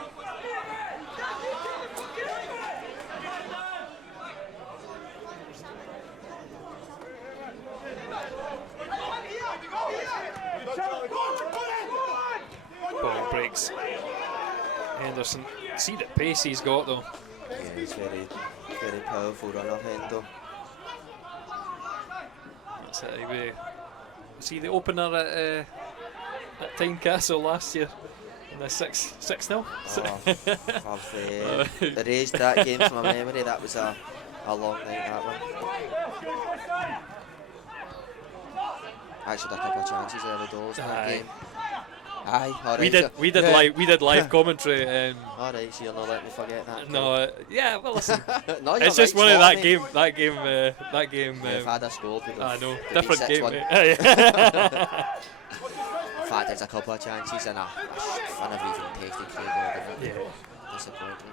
Ball breaks. Henderson, see the pace he's got though. Yeah, he's very powerful runner, Hendo. That's it. Anyway. See the opener at Tynecastle last year in the 6-0. I've erased that game from my memory. That was a long night, that one. Actually, had a couple of chances early doors in that game. Aye, all right. We did live commentary. All right, so you'll not let me forget that. No, yeah. Well, listen. No, it's just right, one of that me. game. That game. If I'd have scored, I know, different game. In fact, there's a couple of chances, and I never even tasted Craig Gordon. Yeah. Disappointing.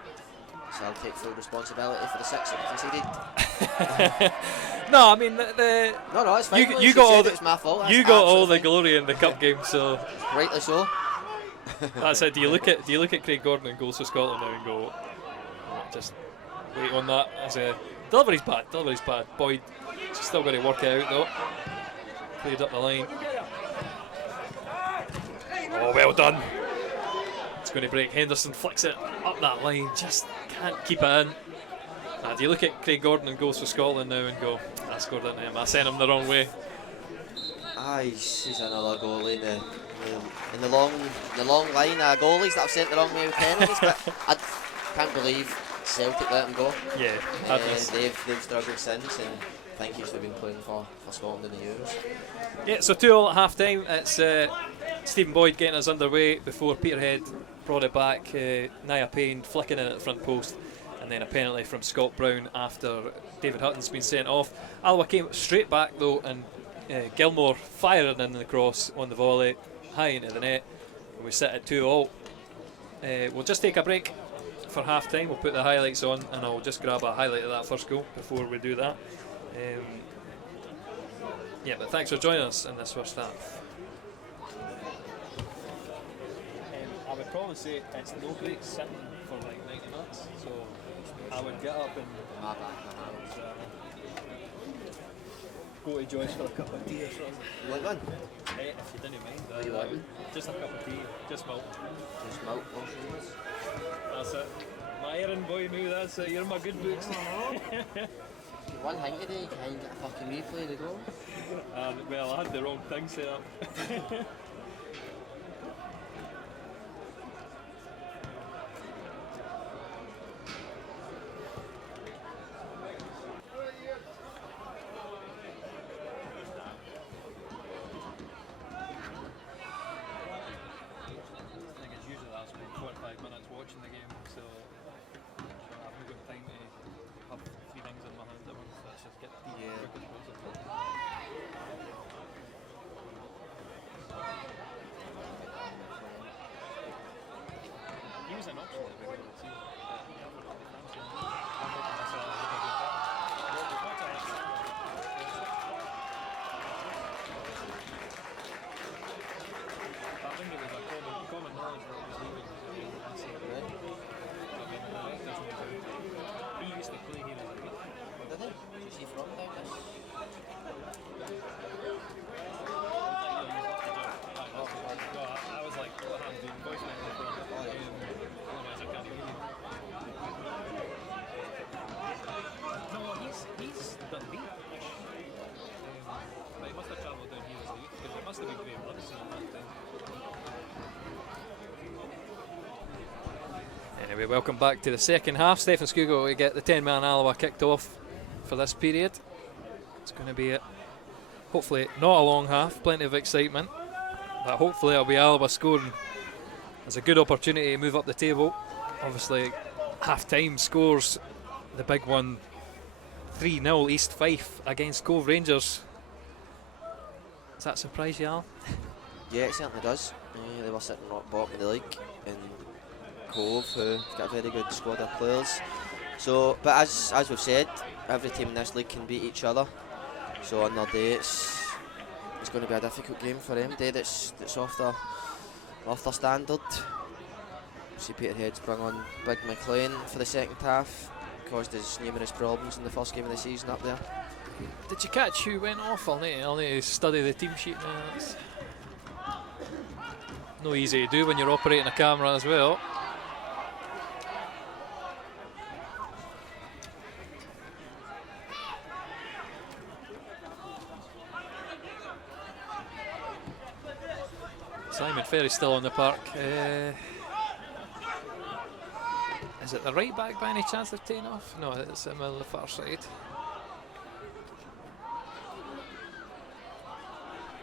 So I'll take full responsibility for the 6 that we conceded. No, I mean No, it's fine. you got all it's my fault. you got all the glory in the cup game, so rightly so. that's it. Do you look at Craig Gordon and goals for Scotland now and go, oh, just wait on that? As a delivery's bad. Boyd still got to work it out though. Cleared up the line. Oh, well done. It's going to break. Henderson flicks it up that line. Just can't keep it in. Do you look at Craig Gordon and goals for Scotland now and go, I scored into him. I sent him the wrong way. Aye, he's another goalie in the long line of goalies that I've sent the wrong way with penalties. But I can't believe Celtic let him go. Yeah, they've struggled since, and I think he's been playing for Scotland in the Euros. Yeah, so 2-2 at half time. It's Stephen Boyd getting us underway before Peterhead brought it back. Nia Payne flicking in at the front post, and then a penalty from Scott Brown after David Hutton's been sent off. Alloa came straight back though and Gilmore firing in the cross on the volley, high into the net. We sit at 2-all. We'll just take a break for half time. We'll put the highlights on, and I'll just grab a highlight of that first goal before we do that. Yeah, but thanks for joining us in this first half. I would probably say it's no great sitting for like 90 minutes, so I would get up and go to Joyce for a cup of tea or something. You want one? If you didn't mind. What do you want? Just a cup of tea, just milk. Just milk, motions. That's it. My errand boy knew that's it. You're my good books. One thing today, you can't get a fucking replay to go. Well, I had the wrong thing set up. Anyway, welcome back to the second half. Stefan Skugel will get the 10-man Alloa kicked off for this period. It's going to be hopefully not a long half, plenty of excitement, but hopefully it'll be Alloa scoring. It's a good opportunity to move up the table. Obviously, half-time scores the big one, 3-0 East Fife against Cove Rangers. Does that surprise you, Al? Yeah, it certainly does. They were sitting rock bottom of the league in Cove, who've got a very good squad of players. So, but as we've said, every team in this league can beat each other. So on their day, it's going to be a difficult game for them. Day that's off their standard. See, Peterhead's brought on Big McLean for the second half. Caused us numerous problems in the first game of the season up there. Did you catch who went off? I'll need to study the team sheet now. It's no easy to do when you're operating a camera as well. Simon Ferry's still on the park. Is it the right back by any chance they've taken off? No, it's him on the far side.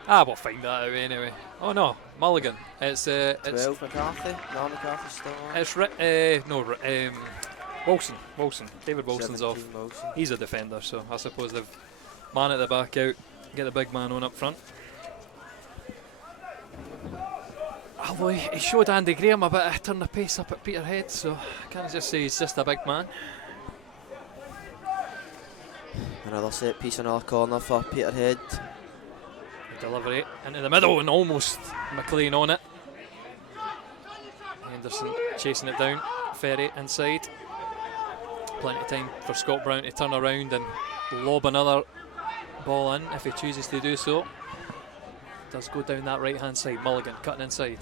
We'll find that out anyway. Oh no, Mulligan. It's 12 McCarthy. No, McCarthy's still on. Wilson. David Wilson's off. Wilson. He's a defender, so I suppose they've man at the back out, get the big man on up front. Although he showed Andy Graham a bit of turn the pace up at Peterhead, so I can't just say he's just a big man. Another set piece, another corner for Peterhead. Delivery into the middle and almost McLean on it. Henderson chasing it down. Ferry inside. Plenty of time for Scott Brown to turn around and lob another ball in if he chooses to do so. Does go down that right hand side. Mulligan cutting inside.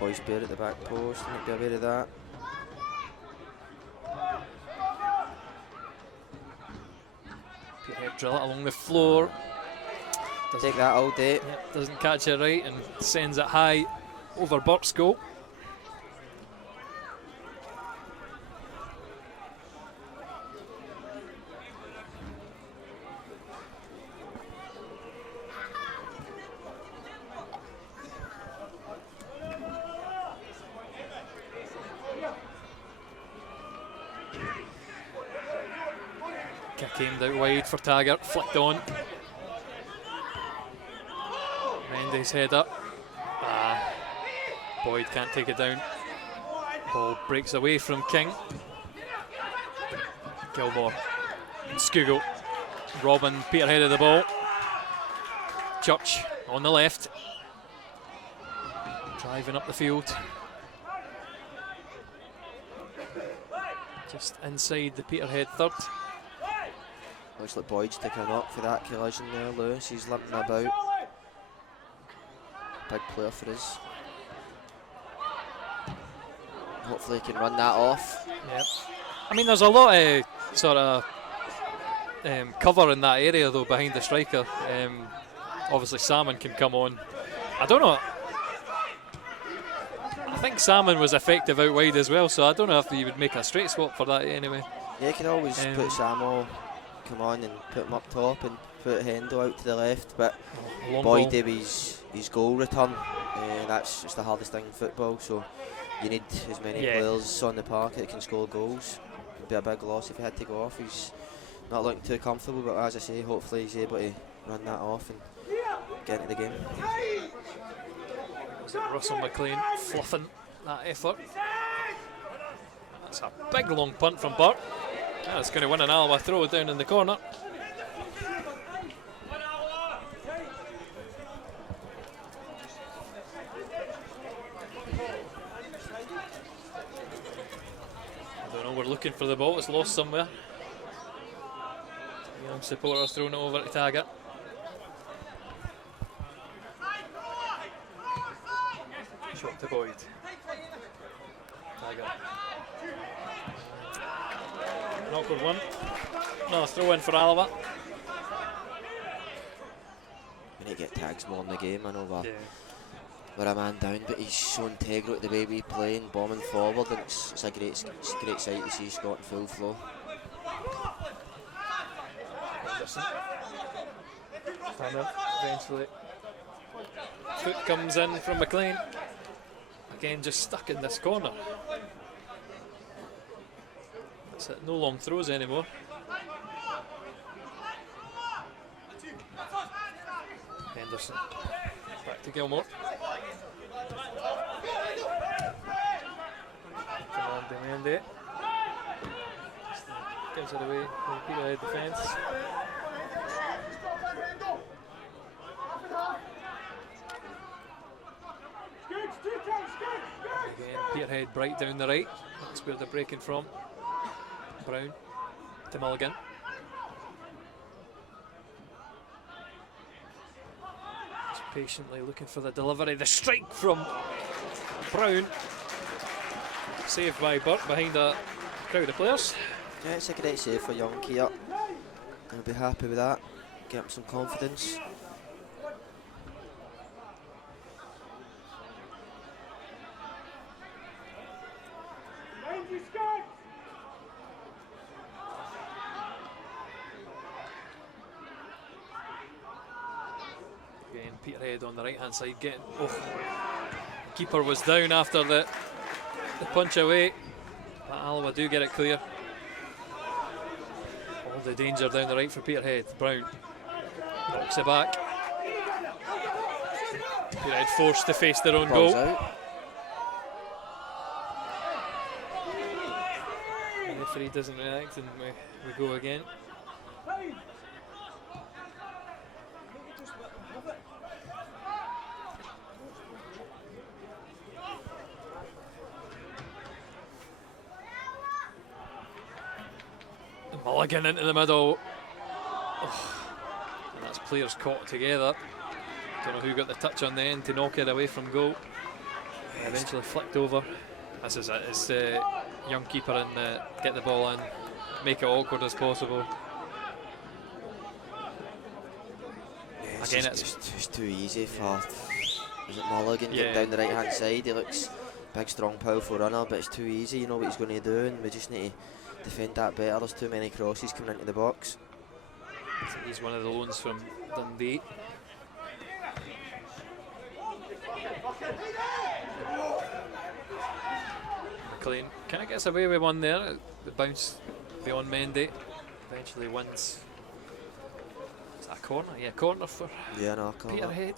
Boys Bear at the back post, might be aware of that. Peterhead drill it along the floor. Take that all day. Yep, doesn't catch it right and sends it high over Burke's goal. Gamed out wide for Taggart, flicked on. Mendy's head up. Boyd can't take it down. Ball breaks away from King. Gilmore, Skugel, Robin, Peterhead of the ball. Church on the left. Driving up the field. Just inside the Peterhead third. Looks like Boyd's taking him up for that collision there, Lewis. He's limping about. Big player for us. Hopefully he can run that off. Yep. I mean, there's a lot of sort of cover in that area though behind the striker. Obviously Salmon can come on. I don't know. I think Salmon was effective out wide as well, so I don't know if he would make a straight swap for that anyway. Yeah, you can always put Samo, come on and put him up top and put Hendo out to the left, but Boyd did his goal return. That's just the hardest thing in football, so you need as many players on the park that can score goals. It'd be a big loss if he had to go off. He's not looking too comfortable, but as I say, hopefully he's able to run that off and get into the game. Was it Russell McLean fluffing that effort? That's a big long punt from Burt. That's going to win an Alloa throw down in the corner. I don't know, we're looking for the ball, it's lost somewhere. Young supporters throwing it over to Taggart. Shot to Boyd. Taggart. An awkward one. Another throw in for Alloa. We need to get Tags more in the game. I know we're a man down, but he's so integral to the way we play and bombing forward, and it's a great sight to see Scott in full flow. Anderson. Stand eventually. Foot comes in from McLean. Again, just stuck in this corner. That's it, no long throws anymore. Henderson. Back to Gilmore. Come on, Mendy. Gives it away to the Peterhead defence. Again, Peterhead bright down the right. That's where they're breaking from. Brown to Mulligan. Just patiently looking for the delivery. The strike from Brown. Saved by Burt behind a crowd of players. Yeah, it's a great save for young Kia. I'll be happy with that. Get him some confidence. Again, Peterhead on the right hand side getting. Oh, keeper was down after the punch away. But Alloa do get it clear. All the danger down the right for Peterhead. Brown knocks it back. Peterhead forced to face their own goal. Out. The referee doesn't react and we go again. Mulligan into the middle. Oh, and that's players caught together. Don't know who got the touch on the end to knock it away from goal. Eventually flicked over. This is it. It's the young keeper and get the ball in, make it awkward as possible. Yeah, Again, it's just too easy for Mulligan getting down the right hand side. He looks big, strong, powerful runner, but it's too easy. You know what he's going to do, and we just need to defend that better. There's too many crosses coming into the box. I think he's one of the loans from Dundee. McLean kind of gets away with one there. The bounce beyond Mendy. eventually wins. Is that a corner? Yeah, corner for Peterhead.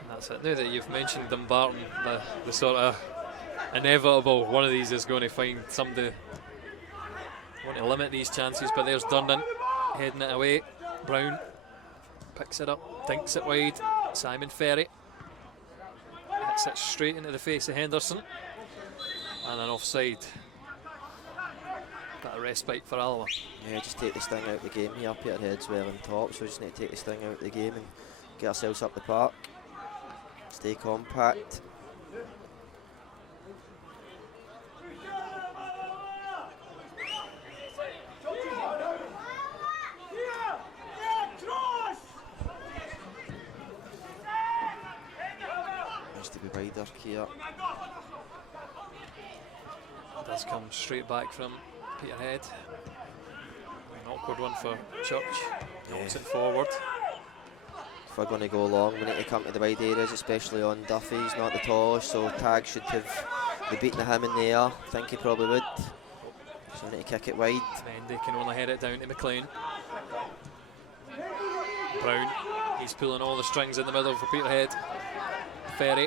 And that's it. Now that you've mentioned Dumbarton, the sort of inevitable one of these is going to find somebody want to limit these chances, but there's Durnan heading it away. Brown picks it up, dinks it wide. Simon Ferry hits it straight into the face of Henderson, and an offside. Bit of respite for Alloa. Yeah, just take the sting out of the game here. Peterhead's well on top, so we just need to take the sting out of the game and get ourselves up the park. Stay compact. Needs to be wider here. Does come straight back from Peterhead. An awkward one for Church. Knocks it forward. If we're going to go long, we need to come to the wide areas, especially on Duffy. He's not the tallest, so Tag should have the beaten him in the air. I think he probably would. So we need to kick it wide. Mendy can only head it down to McLean. Brown, he's pulling all the strings in the middle for Peterhead. Ferry.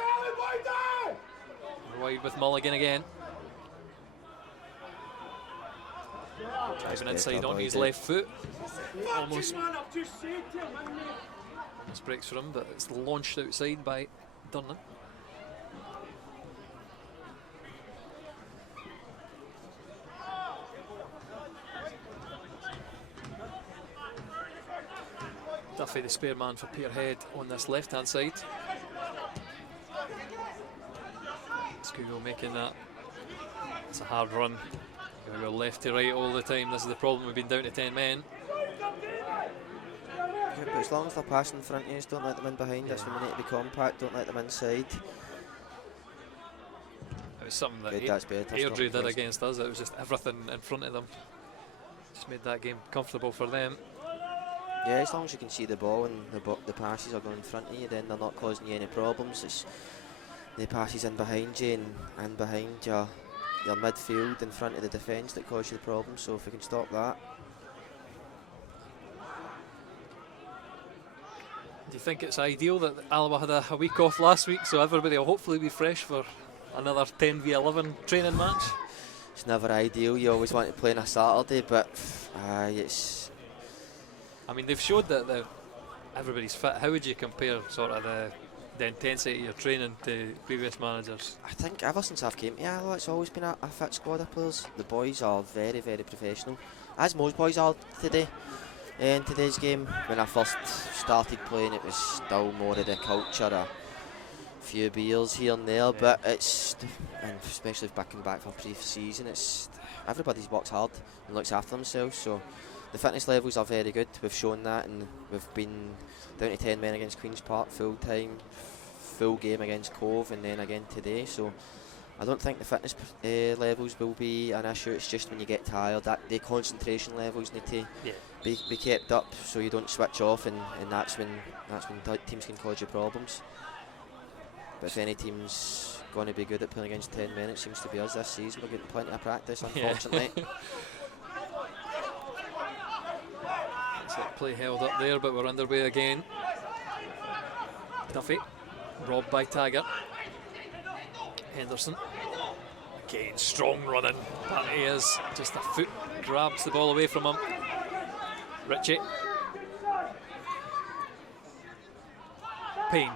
Wide with Mulligan again. Driving inside on his left foot. Almost breaks for him, but it's launched outside by Durnan. Duffy, the spare man for Peterhead on this left hand side. Google making that. It's a hard run. Gotta go left to right all the time. This is the problem. We've been down to 10 men. Yeah, but as long as they're passing in front of us, don't let them in behind us. We need to be compact, don't let them inside. It was something that Airdrie did against us. It was just everything in front of them. Just made that game comfortable for them. Yeah, as long as you can see the ball and the passes are going in front of you, then they're not causing you any problems. It's the passes in behind you and behind your midfield in front of the defence that cause you the problem. So if we can stop that. Do you think it's ideal that Alloa had a week off last week, so everybody will hopefully be fresh for another 10v11 training match? It's never ideal. You always want to play on a Saturday, but it's. I mean, they've showed that everybody's fit. How would you compare sort of the intensity of your training to previous managers? I think ever since I've came to Alloa, it's always been a fit squad of players. The boys are very, very professional, as most boys are today. In today's game, when I first started playing, it was still more of the culture, a few beers here and there, but it's, and especially back for pre-season, it's everybody's works hard and looks after themselves. So the fitness levels are very good. We've shown that, and we've been down to 10 men against Queen's Park full time, full game against Cove, and then again today. So I don't think the fitness levels will be an issue. It's just when you get tired, that the concentration levels need to be kept up, so you don't switch off, and that's when teams can cause you problems. But if any team's going to be good at playing against 10 men, it seems to be us this season. We're getting plenty of practice, unfortunately. Play held up there, but we're underway again. Duffy, robbed by Taggart. Henderson, again strong running, but he is just a foot, grabs the ball away from him. Ritchie, Payne,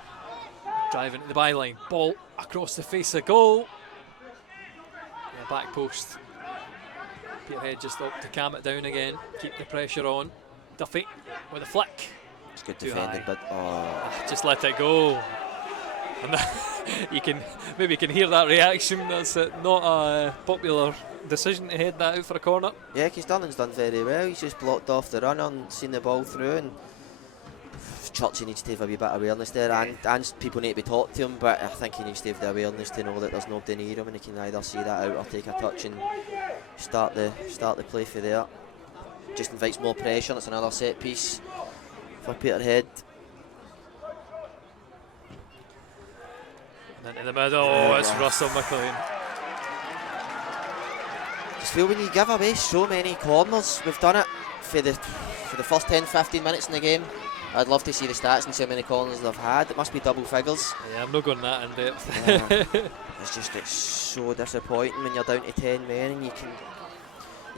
driving to the byline, ball across the face of goal. Yeah, back post. Peterhead just up to calm it down again, keep the pressure on. Duffy with a flick. It's good defending, but just let it go. And you can hear that reaction. That's not a popular decision to head that out for a corner. Yeah, because Dunnan's done very well. He's just blocked off the runner and seen the ball through. And Churchy needs to have a wee bit of awareness there, and people need to be taught to him. But I think he needs to have the awareness to know that there's nobody near him, and he can either see that out or take a touch and start the play for there. Just invites more pressure. It's another set piece for Peterhead. And into the middle, it's Russell McLean. just feel when you give away so many corners, we've done it for the first 10-15 minutes in the game. I'd love to see the stats and see how many corners they've had. It must be double figures. Yeah, I'm not going that in depth. It's so disappointing when you're down to 10 men and you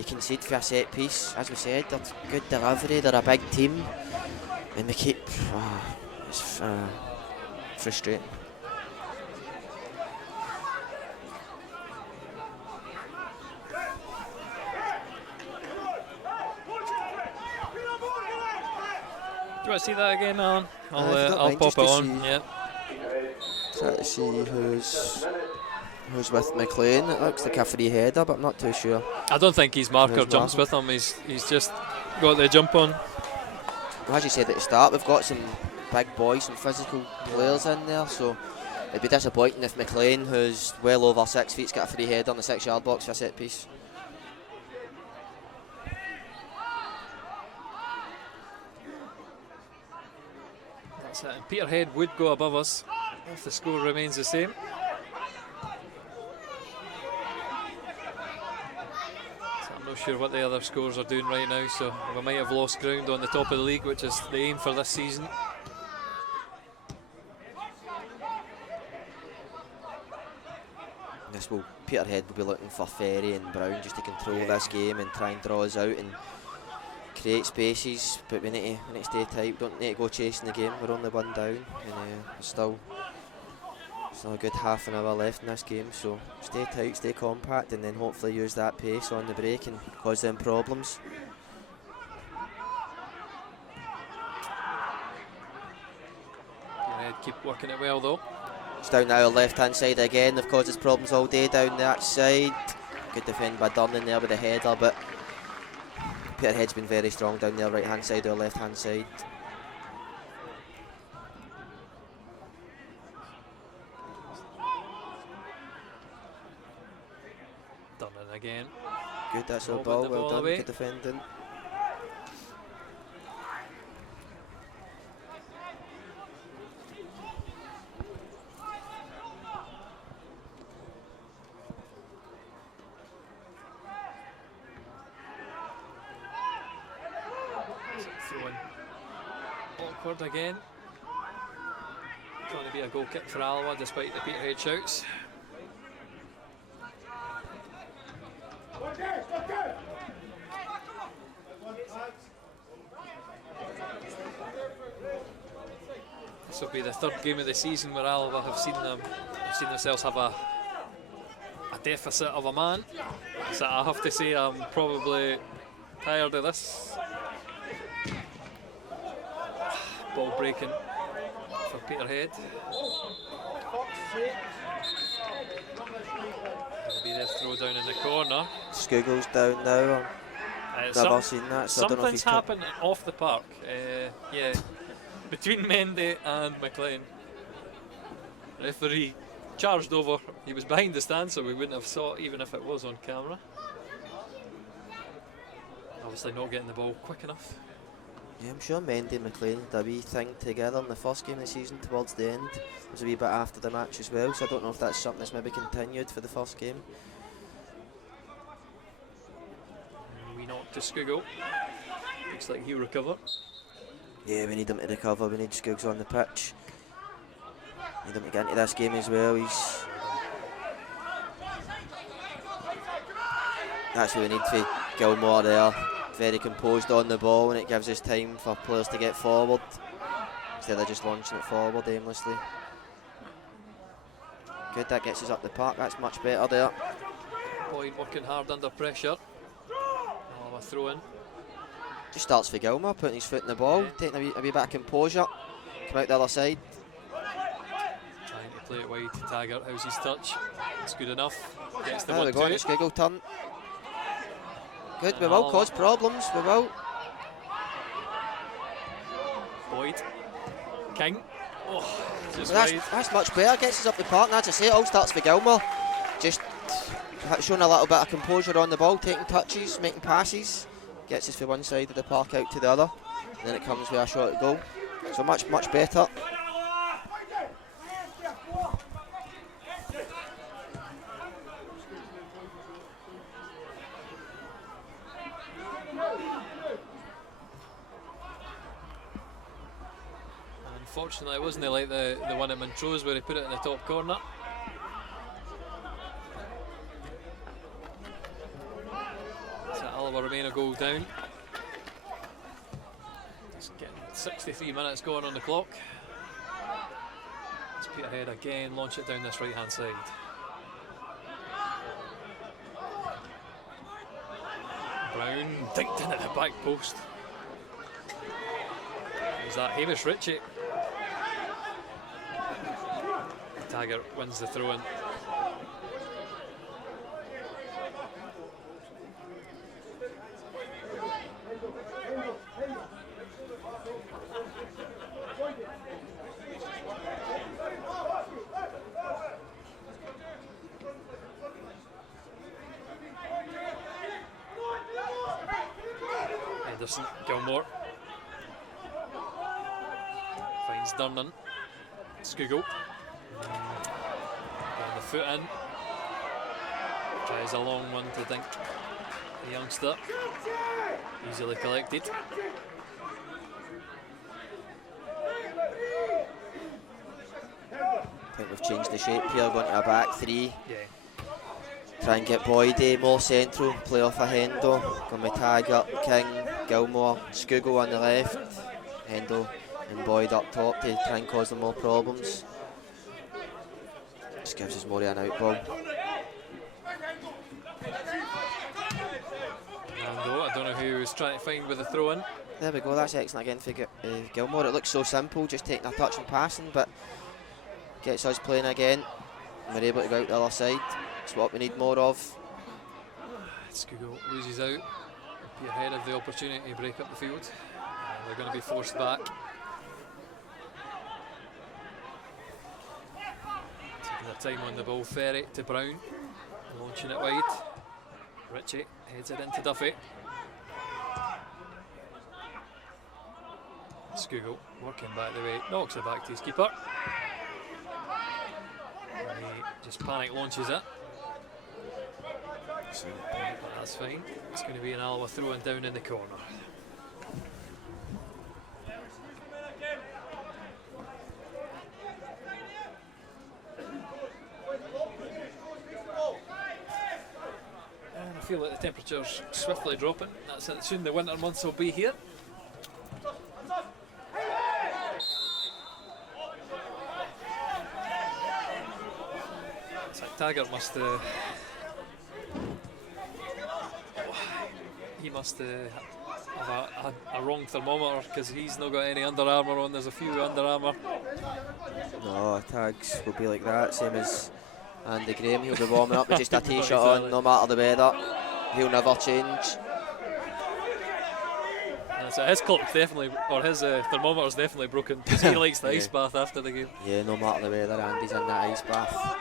concede for a set piece. As we said, they're good delivery, they're a big team, and we keep. It's frustrating. Do you want to see that again, Alan? I'll pop it on. Yeah. Try to see who's with McLean. It looks like a free header, but I'm not too sure. I don't think his marker jumps with him. He's just got the jump on. Well, as you said at the start, we've got some big boys, some physical players in there, so it'd be disappointing if McLean, who's well over 6 feet, has got a free header on the 6-yard box for a set piece. That's it. And Peterhead would go above us if the score remains the same. So I'm not sure what the other scores are doing right now, so we might have lost ground on the top of the league, which is the aim for this season. Peterhead will be looking for Ferry and Brown just to control this game and try and draw us out and create spaces, but we need to stay tight. We don't need to go chasing the game. We're only one down, and there's still a good half an hour left in this game, so stay tight, stay compact, and then hopefully use that pace on the break and cause them problems. Keep working it well though. It's down now our left hand side again. They've caused us problems all day down that side. Good defend by Durnan there with the header, but Peterhead's been very strong down their right hand side or left hand side. Durnan again. Good, that's our ball. Well done. Good defending. Awkward again. Trying to be a goal kick for Alloa despite the Peterhead shouts. This will be the third game of the season where Alloa have seen themselves have a deficit of a man. So I have to say I'm probably tired of this. Ball breaking for Peterhead. It'll be their throw down in the corner. Scoogle's down now. Never seen that. So something's happened off the park. Yeah, between Mendy and McLean. Referee charged over. He was behind the stand, so we wouldn't have saw it even if it was on camera. Obviously not getting the ball quick enough. Yeah, I'm sure Mendy and McLean did a wee thing together in the first game of the season towards the end. It was a wee bit after the match as well, so I don't know if that's something that's maybe continued for the first game. We knocked to Skugel. Looks like he'll recover. Yeah, we need him to recover. We need Skuggs on the pitch. Need him to get into this game as well. That's what we need for Gilmore there. Very composed on the ball, and it gives us time for players to get forward instead of just launching it forward aimlessly. Good, that gets us up the park. That's much better there. Boyd working hard under pressure. Oh, a throw in. Just starts for Gilmore, putting his foot in the ball, taking a wee bit of composure. Come out the other side. Trying to play it wide to Taggart. How's his touch? It's good enough. Gets the There we go, it's Giggle turn. Good, we will cause problems, we will. Boyd. King. Oh, just that's much better, gets us up the park. And as I say, it all starts for Gilmore. Just showing a little bit of composure on the ball, taking touches, making passes. Gets us from one side of the park out to the other. And then it comes with a shot at goal. So much better. Unfortunately, it wasn't like the one at Montrose where he put it in the top corner. So Alloa remain a goal down. It's getting 63 minutes going on the clock. It's Peterhead again, launch it down this right hand side. Brown dinked in at the back post. Is that Hamish Ritchie? Taggart wins the throw in. Henderson, Gilmore finds Durnan. Skugel getting the foot in, tries a long one to dink the youngster, easily collected. I think we've changed the shape here, going to a back three. Yeah. Try and get Boydie more central, play off a Hendo, going with Taggart, King, Gilmore, Skugel on the left, Hendo and Boyd up top to try and cause them more problems. Just gives us more of an out ball. Nando, I don't know who he was trying to find with the throw in. There we go, that's excellent again for Gilmore. It looks so simple, just taking a touch and passing, but gets us playing again. And we're able to go out the other side. It's what we need more of. Skugel loses out. Peterhead have the opportunity to break up the field. They're going to be forced back. Taking their time on the ball, Ferry to Brown, launching it wide. Ritchie heads it into Duffy. Skugel working back the way, knocks it back to his keeper. And he just panic launches it. But that's fine. It's going to be an Alloa throwing down in the corner. And I feel like the temperature's swiftly dropping. That's it. Soon the winter months will be here. It's like Taggart must he must have a wrong thermometer because he's not got any Under Armour on. There's a few Under Armour. No, Tags will be like that, same as Andy Graham. He'll be warming up with just a t-shirt Exactly. on, no matter the weather. He'll never change. So his clock's definitely, or his thermometer's definitely broken because he likes the ice Yeah. bath after the game. Yeah, no matter the weather, Andy's in that ice bath.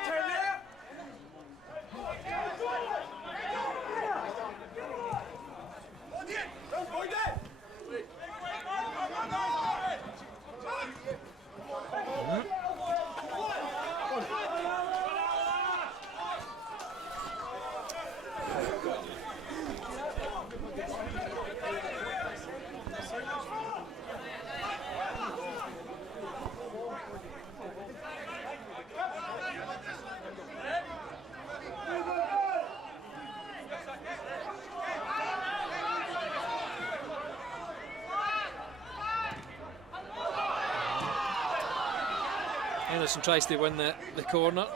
Henderson tries to win the corner.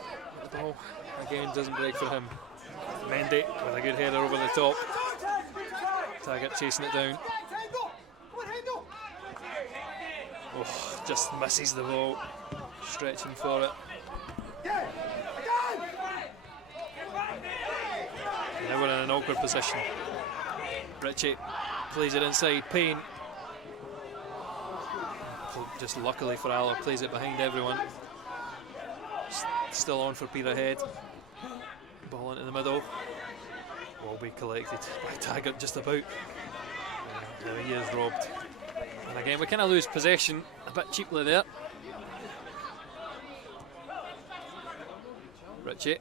The ball again doesn't break for him. Mendy with a good header over the top. Taggart chasing it down. Oh, just misses the ball. Stretching for it. Now we're in an awkward position. Ritchie plays it inside. Payne. Just luckily for Alloa, plays it behind everyone. Still on for Peterhead. Ball into the middle. Will be collected by Taggart just about. Now he is robbed. And again, we kind of lose possession a bit cheaply there. Ritchie.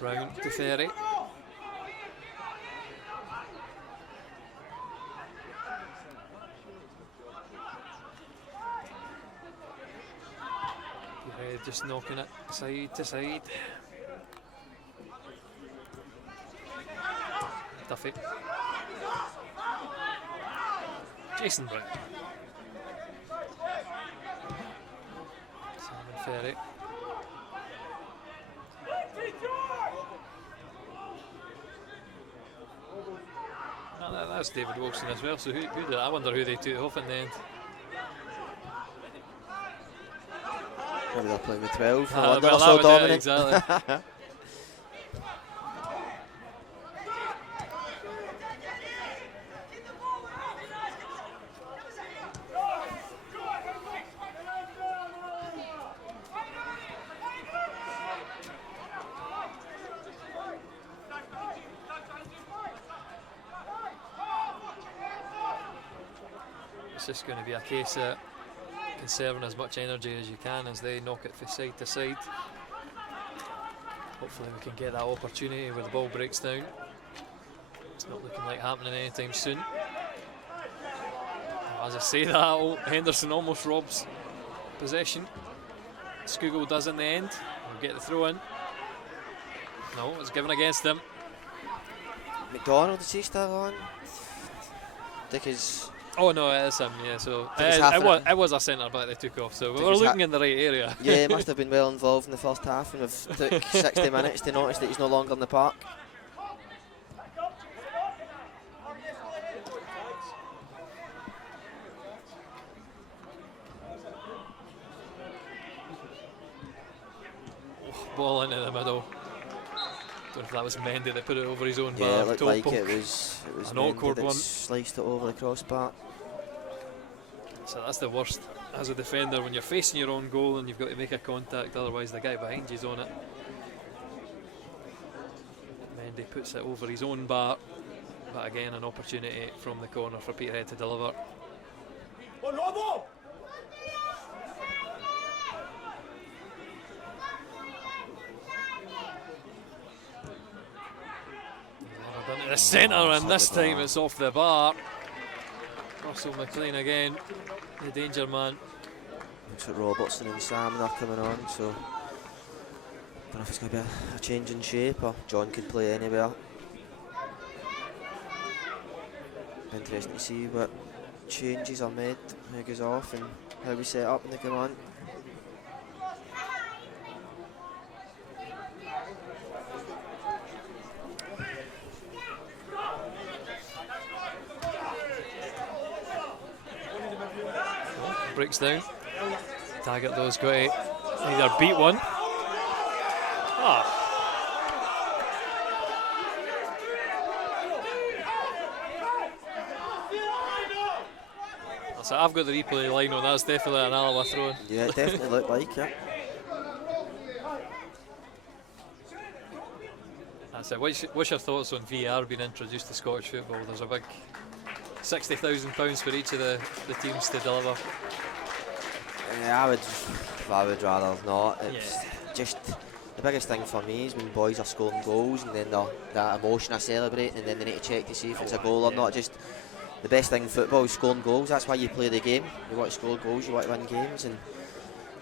Brown to Ferry. just knocking it side to side. Duffy. Jason Brown. Simon Ferry. That's David Wilson as well, so who did I wonder who they took off in the end? Maybe they're playing with 12. Well, they're that so was dominant. it, exactly. It's just going to be a case of conserving as much energy as you can as they knock it from side to side. Hopefully we can get that opportunity where the ball breaks down. It's not looking like happening anytime soon. As I say that, Henderson almost robs possession. Skugel does in the end. We'll get the throw in. No, it's given against him. McDonald, is he still on? Dick is... Oh no, it is him, yeah, so it was a centre back they took off, so we were looking in the right area. Yeah, he must have been well involved in the first half, and we've took 60 minutes to notice that he's no longer in the park. Ball into the middle. Don't know if that was Mendy that put it over his own bar. Yeah, it looked like poke. it was An Mendy awkward that one. sliced it over the crossbar. So that's the worst as a defender when you're facing your own goal and you've got to make a contact, otherwise the guy behind you's on it. Mendy puts it over his own bar, but again an opportunity from the corner for Peterhead to deliver. Into the centre, and this time it's off the bar. Russell McLean again, the danger man. Looks like Robertson and Sam are coming on, so I don't know if it's going to be a change in shape or John could play anywhere. Interesting to see what changes are made, who goes off and how we set up when they come on. Breaks down. Taggart though's got to either beat one. So I've got the replay line on, that's definitely an Alloa throw. Yeah, it definitely looked like it. That's it. What's your thoughts on VAR being introduced to Scottish football? There's a big £60,000 for each of the teams to deliver. Yeah, I would rather not. It's just the biggest thing for me is when boys are scoring goals and then that emotion are celebrating and then they need to check to see if it's a goal or not. Just the best thing in football is scoring goals. That's why you play the game. You want to score goals, you want to win games, and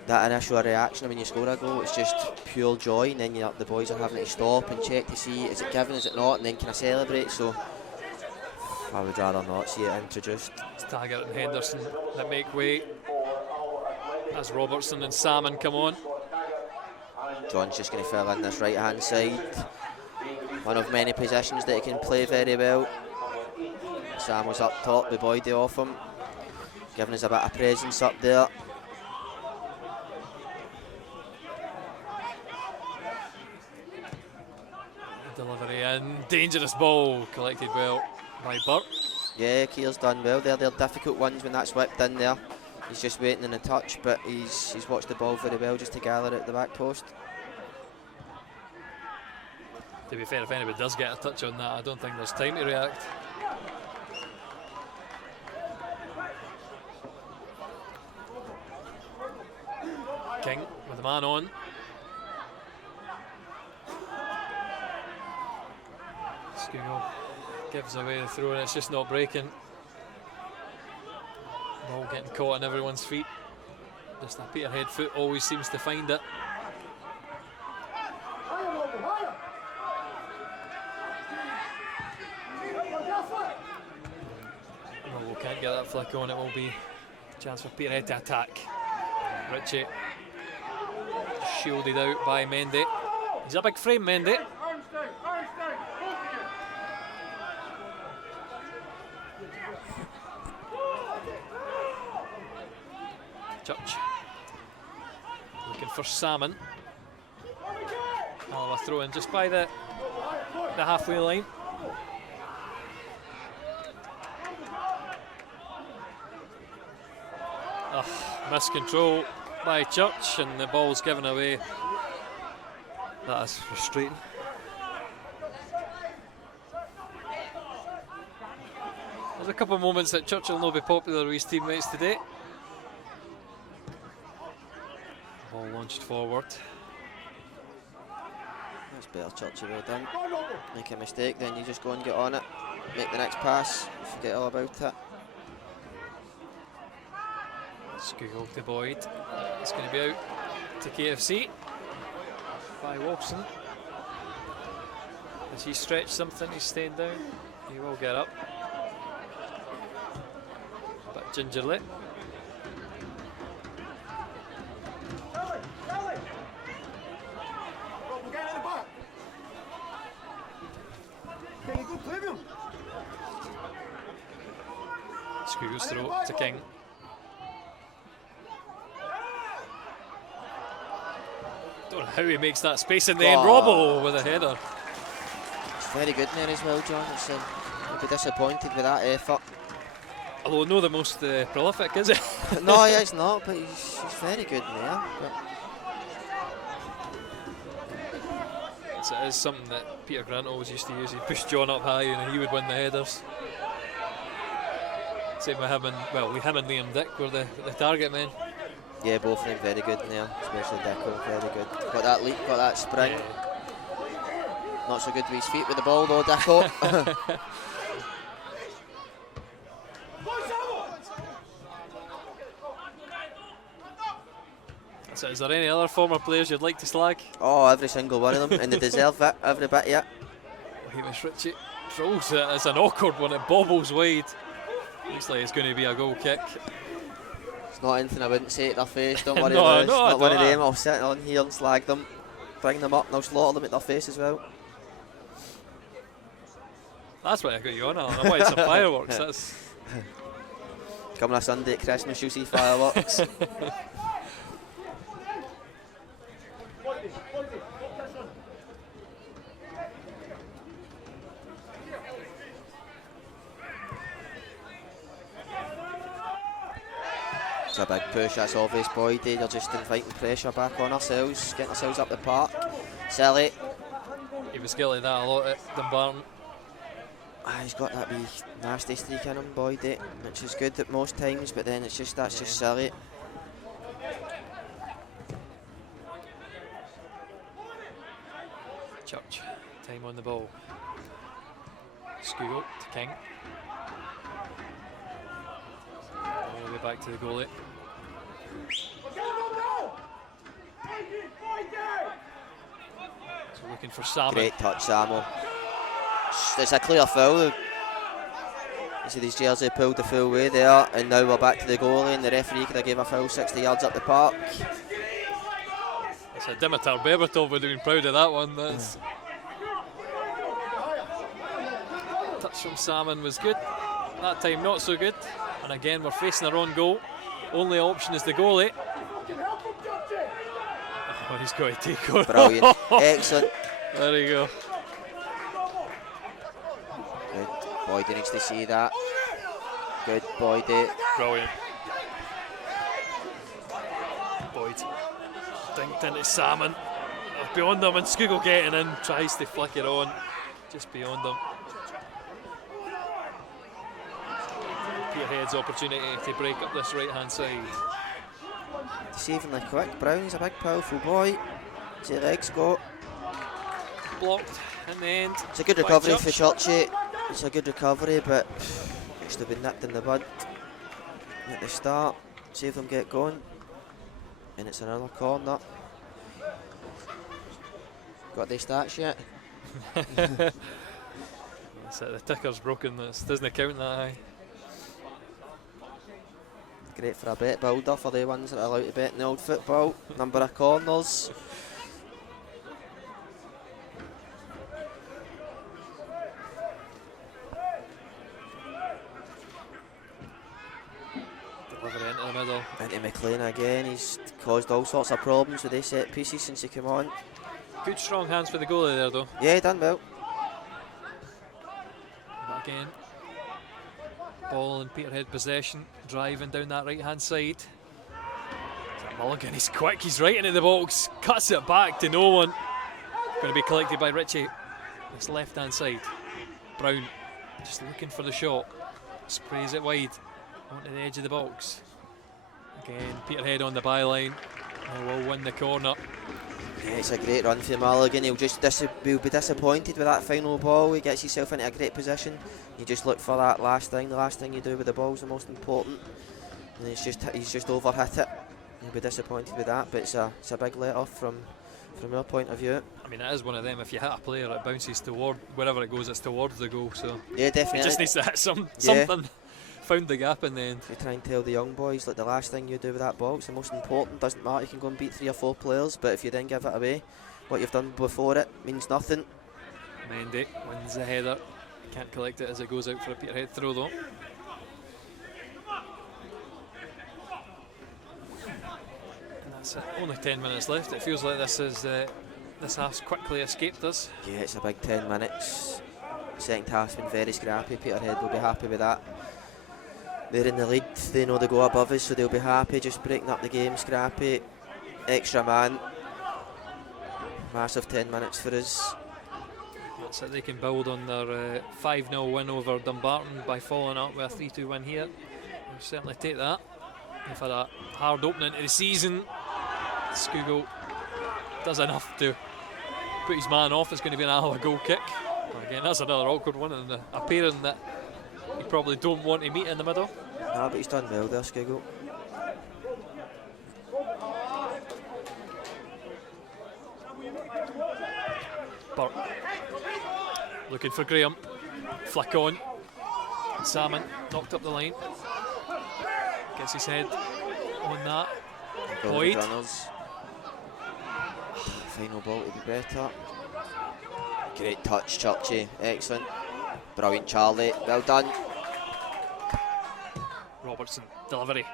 that initial reaction when you score a goal, it's just pure joy, and then the boys are having to stop and check to see is it given, is it not, and then can I celebrate. So I would rather not see it introduced. It's Taggart and Henderson that make way as Robertson and Salmon come on. John's just going to fill in this right hand side. One of many positions that he can play very well. Sam was up top, the Boydie off him, giving us a bit of presence up there. Delivery in, dangerous ball, collected well by Burke. Yeah, Keir's done well there. They're difficult ones when that's whipped in there. He's just waiting in a touch, but he's watched the ball very well just to gather it at the back post. To be fair, if anybody does get a touch on that, I don't think there's time to react. King with the man on. Skugel gives away the throw and it's just not breaking. Ball getting caught on everyone's feet. Just a Peterhead foot always seems to find it. Alloa can't get that flick on. It will be a chance for Peterhead to attack. Ritchie shielded out by Mendy. He's a big frame, Mendy. Church looking for Salmon. Alloa throw in just by the halfway line. Miscontrol by Church, and the ball's given away. That is frustrating. There's a couple of moments that Church will not be popular with his teammates today. Ball launched forward. That's better, Churchy, well done. Make a mistake, then you just go and get on it. Make the next pass, forget all about it. Skugel to Boyd. It's going to be out to KFC by Wilson. Has he stretched something? He's staying down. He will get up. But gingerly. Skugel's throw to King. Don't know how he makes that space in the end. Robbo with a header. It's very good in there as well, John. You'll be disappointed with that effort. Although not the most prolific, is it? No, it's not, but he's very good in there. It is something that Peter Grant always used to use. He'd push John up high and he would win the headers. Same with him and, well, him and Liam Dick were the target men. Yeah, both of them very good now, especially Dicko, very good. Got that leap, got that spring. Yeah. Not so good with his feet with the ball though, Dicko. So is there any other former players you'd like to slag? Oh, every single one of them, and they deserve it, every bit, yeah. Hamish Ritchie throws it. It's an awkward one, it bobbles wide. Looks like it's going to be a goal kick. It's not anything I wouldn't say to their face, don't worry No, about it. no, It's not one of don't. them, I'll sit on here and slag them, bring them up and I'll slaughter them at their face as well. That's why I got you on. I wanted some fireworks. That's Coming a Sunday at Christmas, you'll see fireworks. It's a big push, that's obvious, Boyd. They're just inviting pressure back on ourselves, getting ourselves up the park. Silly. he was guilty of that a lot at Dumbarton. He's got that wee nasty streak in him, Boyd, which is good at most times, but then it's just just silly. Church, time on the ball. Skugel to King. All the way back to the goalie. So looking for Salmon. Great touch, Samo. It's a clear foul. You see his jersey pulled the full way there, and now we're back to the goalie, and the referee could have gave a foul 60 yards up the park. It's a Dimitar Berbatov would have been proud of that one. That's touch from Salmon was good. That time not so good. And again we're facing our own goal. Only option is the goalie. Oh, he's got to take on. Brilliant. Excellent. There you go. Good. Boyd needs to see that. Good, Boyd. Brilliant. Boyd dinked into Salmon. Beyond them, and Skugel getting in, tries to flick it on. Just beyond them. Peterhead's opportunity to break up this right hand side. Deceivingly quick. Brown's a big powerful boy. See the legs go. Blocked in the end. It's a good by recovery Church. for Churchy. It's a good recovery, but used to have been nipped in the bud at the start. See if them get going. And it's another corner. Got the stats yet? That's it, the ticker's broken, this doesn't count that high. Great for a bet builder for the ones that are allowed to bet in the old football. Number of corners. Delivery into the middle. Into McLean again. He's caused all sorts of problems with these set pieces since he came on. Good strong hands for the goalie there though. Yeah, he done well. But again, ball in Peterhead possession, driving down that right hand side. Mulligan, he's quick, he's right into the box, cuts it back to no one. Going to be collected by Ritchie. This left hand side. Brown just looking for the shot. Sprays it wide onto the edge of the box. Again, Peterhead on the byline. Will win the corner. Yeah, it's a great run for Mulligan. He'll be disappointed with that final ball. He gets himself into a great position. You just look for that last thing. The last thing you do with the ball is the most important. And he's just overhit it. He'll be disappointed with that, but it's a big let off from your point of view. I mean, it is one of them. If you hit a player, it bounces toward wherever it goes. It's towards the goal. So yeah, definitely. It just needs to hit something. Found the gap in the end. We try and tell the young boys, like, the last thing you do with that ball is the most important. Doesn't matter, you can go and beat 3 or 4 players, but if you then give it away, what you've done before it means nothing. Mendy wins the header. Can't collect it as it goes out for a Peterhead throw though. And that's it. Only 10 minutes left. It feels like this half's quickly escaped us. Yeah, it's a big 10 minutes. Second half's been very scrappy. Peterhead will be happy with that. They're in the lead, they know they go above us, so they'll be happy just breaking up the game, scrappy, extra man. Massive 10 minutes for us. That's it, they can build on their 5-0 win over Dumbarton by following up with a 3-2 win here. They'll certainly take that. They've had a hard opening to the season. Skugel does enough to put his man off. It's going to be an Alloa goal kick. Again, that's another awkward one, and a pairing that you probably don't want to meet in the middle. Nah, but he's done well there, Skugel. Burt looking for Graham. Flick on. Salmon knocked up the line. Gets his head on that. Boyd. Final ball to be better. Great touch, Churchy. Excellent. Brilliant, Charlie. Well done. Robertson, delivery.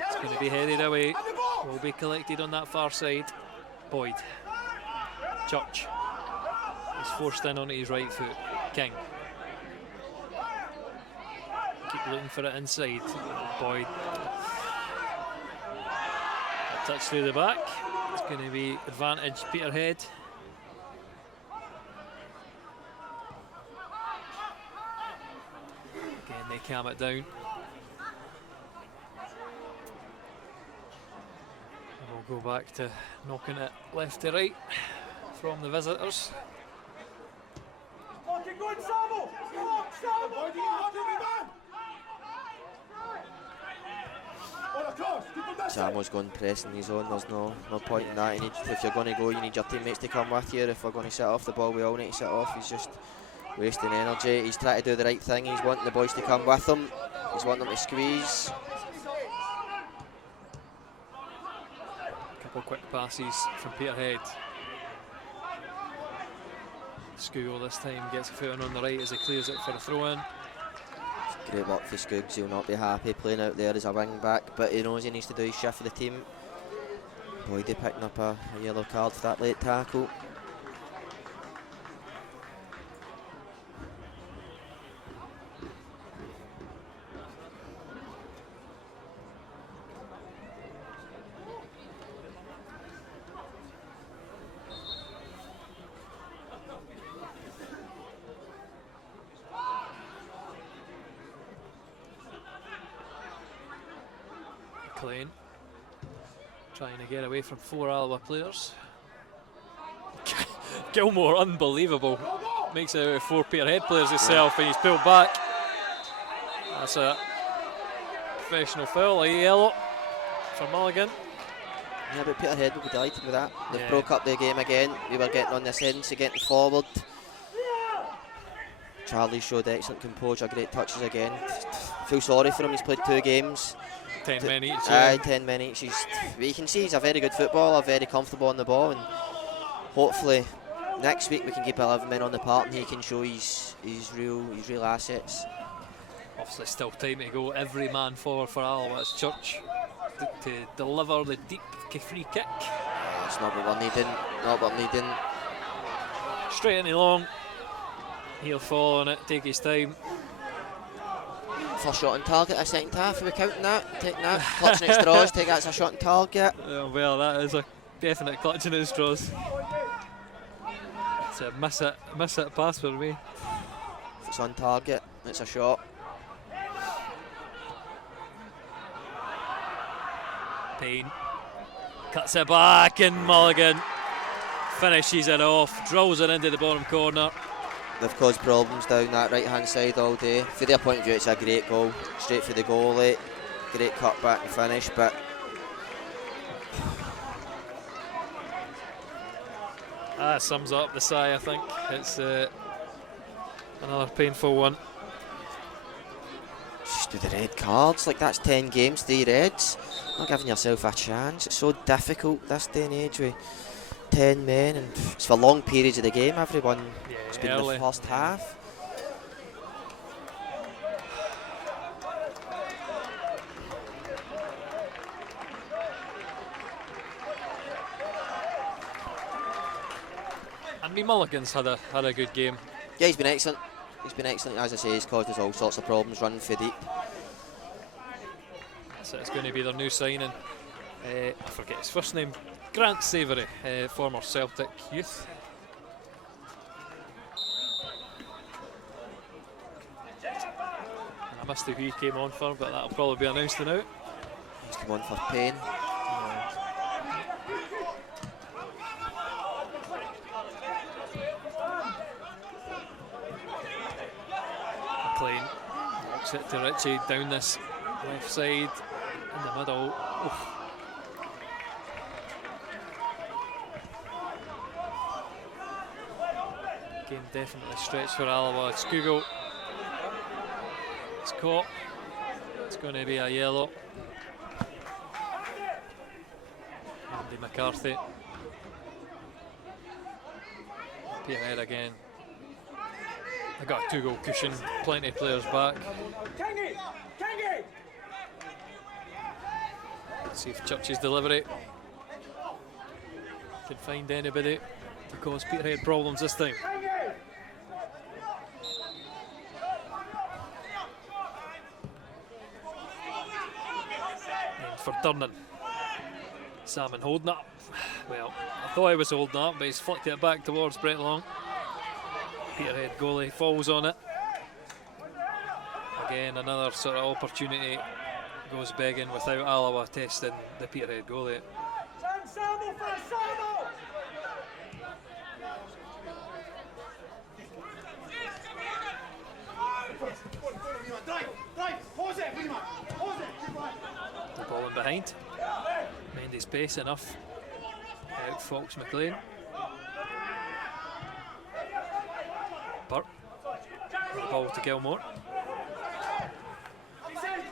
It's going to be headed away. Will be collected on that far side. Boyd. Church. He's forced in onto his right foot. King. Keep looking for it inside. Boyd. A touch through the back. It's going to be advantage Peterhead. Again, they calm it down. And we'll go back to knocking it left to right from the visitors. Samo's going pressing his own. There's no point in that. If you're going to go, you need your teammates to come with you. If we're going to set off the ball, we all need to set off. He's just wasting energy. He's trying to do the right thing. He's wanting the boys to come with him. He's wanting them to squeeze. A couple quick passes from Peterhead. Skugel this time gets a foot on the right as he clears it for a throw-in. Great work for Skuggs. He'll not be happy playing out there as a wing back, but he knows he needs to do his shift for the team. Boydie picking up a yellow card for that late tackle. McLean trying to get away from 4 Alloa players. Gilmore, unbelievable. Makes it out of 4 Peterhead players himself, and he's pulled back. That's a professional foul, a yellow. for Mulligan. Yeah, but Peterhead will be delighted with that. They've Yeah. broke up the game again. We were getting on this end, so getting forward. Charlie showed excellent composure, great touches again. Feel sorry for him, he's played 2 games. 10 men each. Aye, 10 men each. You can see he's a very good footballer, very comfortable on the ball, and hopefully next week we can keep 11 men on the park and he can show his real assets. Obviously still time to go. Every man forward for Alloa. It's Church to deliver the deep free kick. That's not what we're needing, not what we're needing. Straight into long. He'll fall on it, take his time. First shot on target, a second half, are we counting that? Take that, clutching at straws, take that as a shot on target. Well, that is a definite clutching at straws. It's a miss it pass for me. If it's on target, it's a shot. Payne cuts it back and Mulligan finishes it off, drills it into the bottom corner. They've caused problems down that right hand side all day. From their point of view, it's a great goal, straight for the goalie, great cut back and finish, but that sums up the sigh. I think it's another painful one. just do the red cards, like that's 10 games, 3 reds. Not giving yourself a chance. It's so difficult this day and age with 10 men, and it's for long periods of the game. Everyone, it's been early. the first half. And Mulligan's had a good game. Yeah, he's been excellent. He's been excellent. As I say, he's caused us all sorts of problems running for deep. So it's going to be their new signing. I forget his first name. Grant Savoury, former Celtic youth. And I missed who he came on for, but that'll probably be announced now. He's come on for Payne. McLean walks it to Richie down this left side in the middle. Oof. Game definitely stretched for Alloa. It's Google. It's caught. It's going to be a yellow. Andy McCarthy. Peterhead again. I got a 2-goal cushion, plenty of players back. Let's see if Church's delivery can find anybody to cause Peterhead problems this time. And for Durnan, Salmon holding up. Well, I thought he was holding up, but he's flicked it back towards Brett Long. Peterhead goalie falls on it. Again, another sort of opportunity goes begging without Alloa testing the Peterhead goalie. The ball in behind. Mendy's pace enough. Out Fox McLean. Burt. Ball to Gilmore.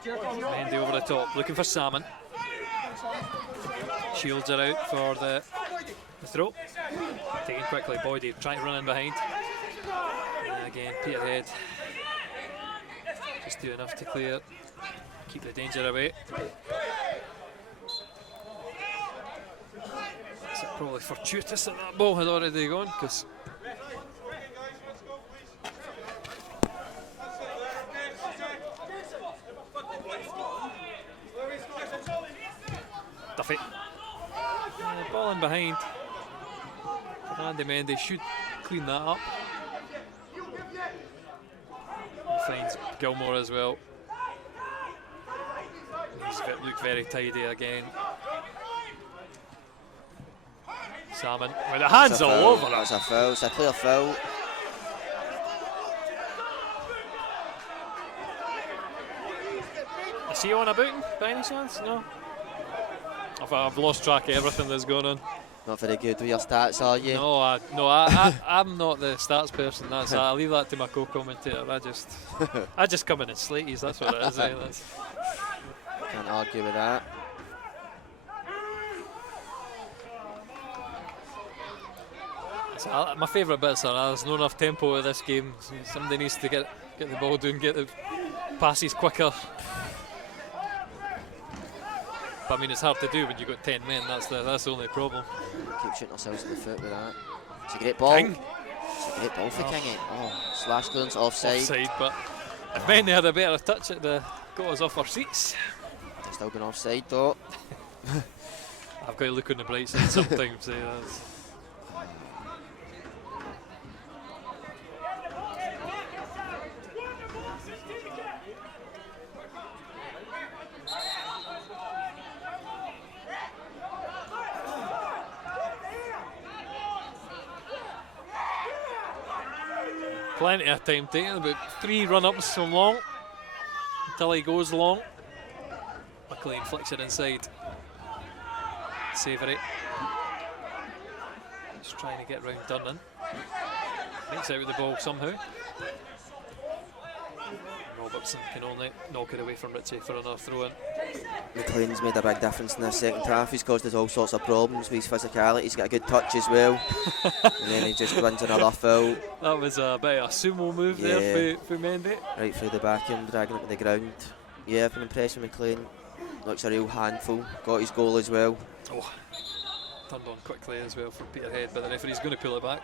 Mendy over the top, looking for Salmon. Shields are out for the throw. Taken quickly, Boydie trying to run in behind. And again, Peterhead just do enough to clear, keep the danger away. Is it probably fortuitous that that ball had already gone? Because Duffy. Ball in behind. Andy Mendy should clean that up. He finds Gilmore as well. He's looked very tidy again. Salmon with the hands all over it. That's a foul, it's a clear foul. Is he on a booting by any chance? No. I've lost track of everything that's going on. Not very good with your stats, are you? No, I'm not the stats person. I leave that to my co-commentator. I just come in and slaties. That's what it is. Can't argue with that. My favourite bits are there's not enough tempo of this game. Somebody needs to get the ball down, get the passes quicker. But I mean, it's hard to do when you've got 10 men. That's the only problem. Keep shooting ourselves in the foot with that. It's a great ball. King. It's a great ball for King. Oh, slash clearance offside. Offside, but if men had a better touch, it got us off our seats. They've still been offside though. I've got to look on the bright side sometimes. Plenty of time taken, about 3 run-ups from long until he goes long. McLean flicks it inside. Savoury. Just trying to get round Durnan. Makes out with the ball somehow. Robertson can only knock it away from Ritchie for another throw-in. McLean's made a big difference in the second half. He's caused us all sorts of problems with his physicality. He's got a good touch as well. And then he just wins another foul. That was a bit of a sumo move there for Mendy. Right through the back end, dragging it to the ground. Yeah, I've been impressed with McLean. Looks a real handful. Got his goal as well. Oh, turned on quickly as well for Peterhead, but the referee's going to pull it back.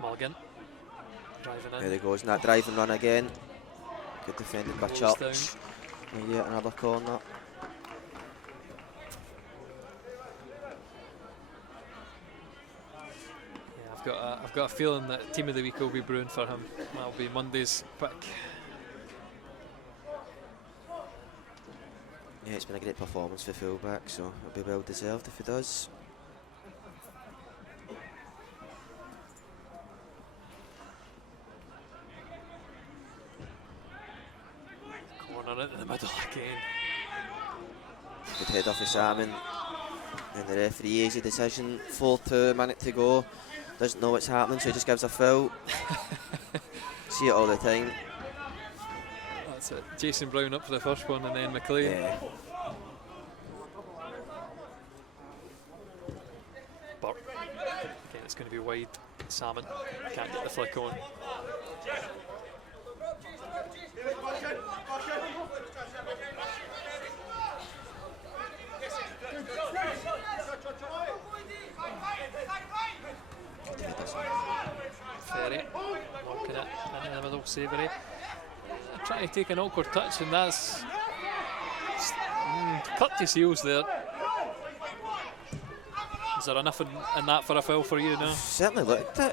Mulligan driving in. There he goes, and that driving run again. Good defended by Church. And yet another corner. Yeah, I've got a feeling that team of the week will be brewing for him. That'll be Monday's pick. Yeah, it's been a great performance for fullback, so it'll be well deserved if he does. Corner into the middle again. Good head off of Salmon. And the referee, easy decision. 4-2, a minute to go. Doesn't know what's happening, so he just gives a foul. See it all the time. That's it. Jason Brown up for the first one, and then McLean. Yeah. Burke. Again, it's going to be wide. Salmon can't get the flick on. Ferry working it into the middle, Savoury. Trying to take an awkward touch, and that's cut his heels there. Is there enough in that for a foul for you now? Certainly looked it.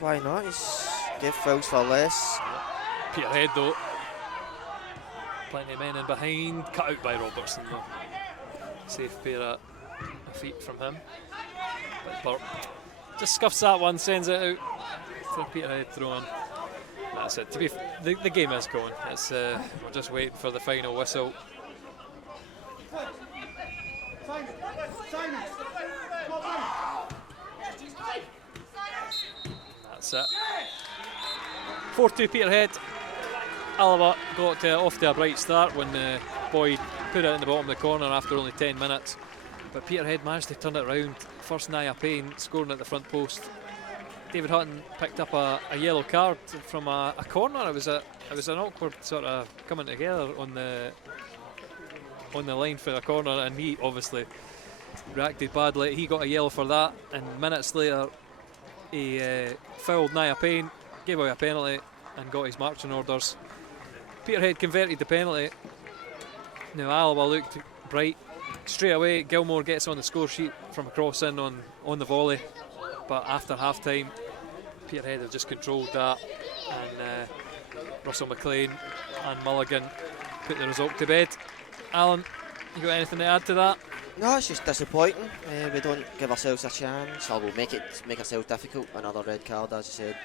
Why not? He's give fouls for less. Peterhead though. Plenty of men in behind. Cut out by Robertson though. Safe pair of feet from him. But Burke just scuffs that one, sends it out for Peterhead throw-in. That's it. The game is going. It's we're just waiting for the final whistle. That's it. 4-2 Peterhead. Alloa got off to a bright start when Boyd put it in the bottom of the corner after only 10 minutes. But Peterhead managed to turn it around. First Naya Payne scoring at the front post. David Hutton picked up a yellow card from a corner. It was an awkward sort of coming together on the line for a corner, and he obviously reacted badly. He got a yellow for that, and minutes later he fouled Naya Payne, gave away a penalty, and got his marching orders. Peterhead converted the penalty. Now Alloa looked bright. Straight away, Gilmore gets on the score sheet from a cross in on the volley. But after half time, Peterhead have just controlled that, and Russell McLean and Mulligan put the result to bed. Alan, You got anything to add to that? No, it's just disappointing. We don't give ourselves a chance, or we'll make ourselves difficult. Another red card, as I said.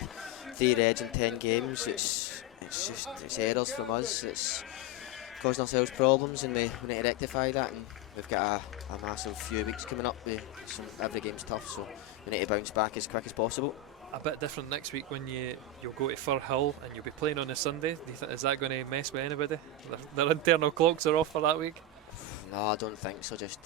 3 reds in 10 games. It's errors from us. It's causing ourselves problems, and we need to rectify that. And we've got a massive few weeks coming up. Every game's tough, so we need to bounce back as quick as possible. A bit different next week when you'll go to Firhill and you'll be playing on a Sunday. Do you think is that going to mess with anybody? Their internal clocks are off for that week. No, I don't think so. Just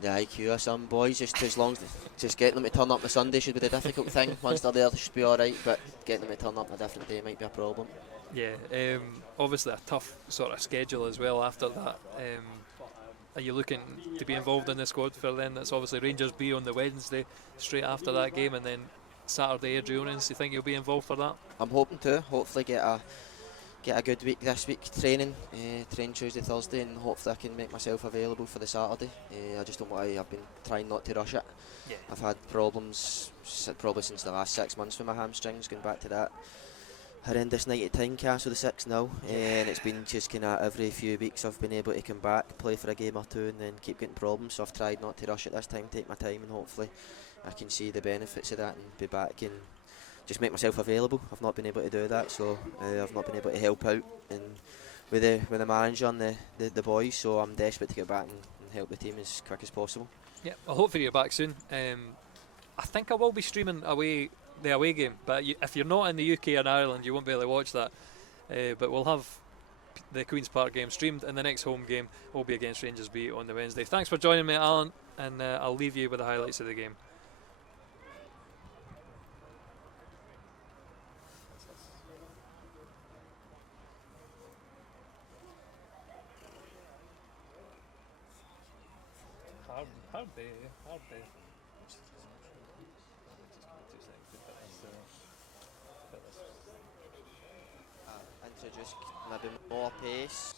the IQ of some boys. Just as long as just getting them to turn up on Sunday should be the difficult thing. Once they're there, they should be all right. But getting them to turn up on a different day might be a problem. Yeah, obviously a tough sort of schedule as well after that. Are you looking to be involved in the squad for then? That's obviously Rangers B on the Wednesday, straight after that game, and then Saturday Adrianans. Do you think you'll be involved for that? I'm hoping to. Hopefully get a good week this week training. Train Tuesday, Thursday, and hopefully I can make myself available for the Saturday. I just don't want to. I've been trying not to rush it. Yeah. I've had problems probably since the last 6 months with my hamstrings, going back to that horrendous night at Tynecastle, the 6-0, and it's been just kind of every few weeks I've been able to come back, play for a game or two, and then keep getting problems. So I've tried not to rush it this time, take my time, and hopefully I can see the benefits of that and be back and just make myself available. I've not been able to do that, so I've not been able to help out and with the manager and the boys. So I'm desperate to get back and help the team as quick as possible. Yeah, well, hopefully you're back soon. I think I will be streaming the away game, but if you're not in the UK and Ireland, you won't be able to watch that. But we'll have the Queen's Park game streamed, and the next home game will be against Rangers B on the Wednesday. Thanks for joining me, Alan, and I'll leave you with the highlights of the game. Hard day. Introduce maybe more pace.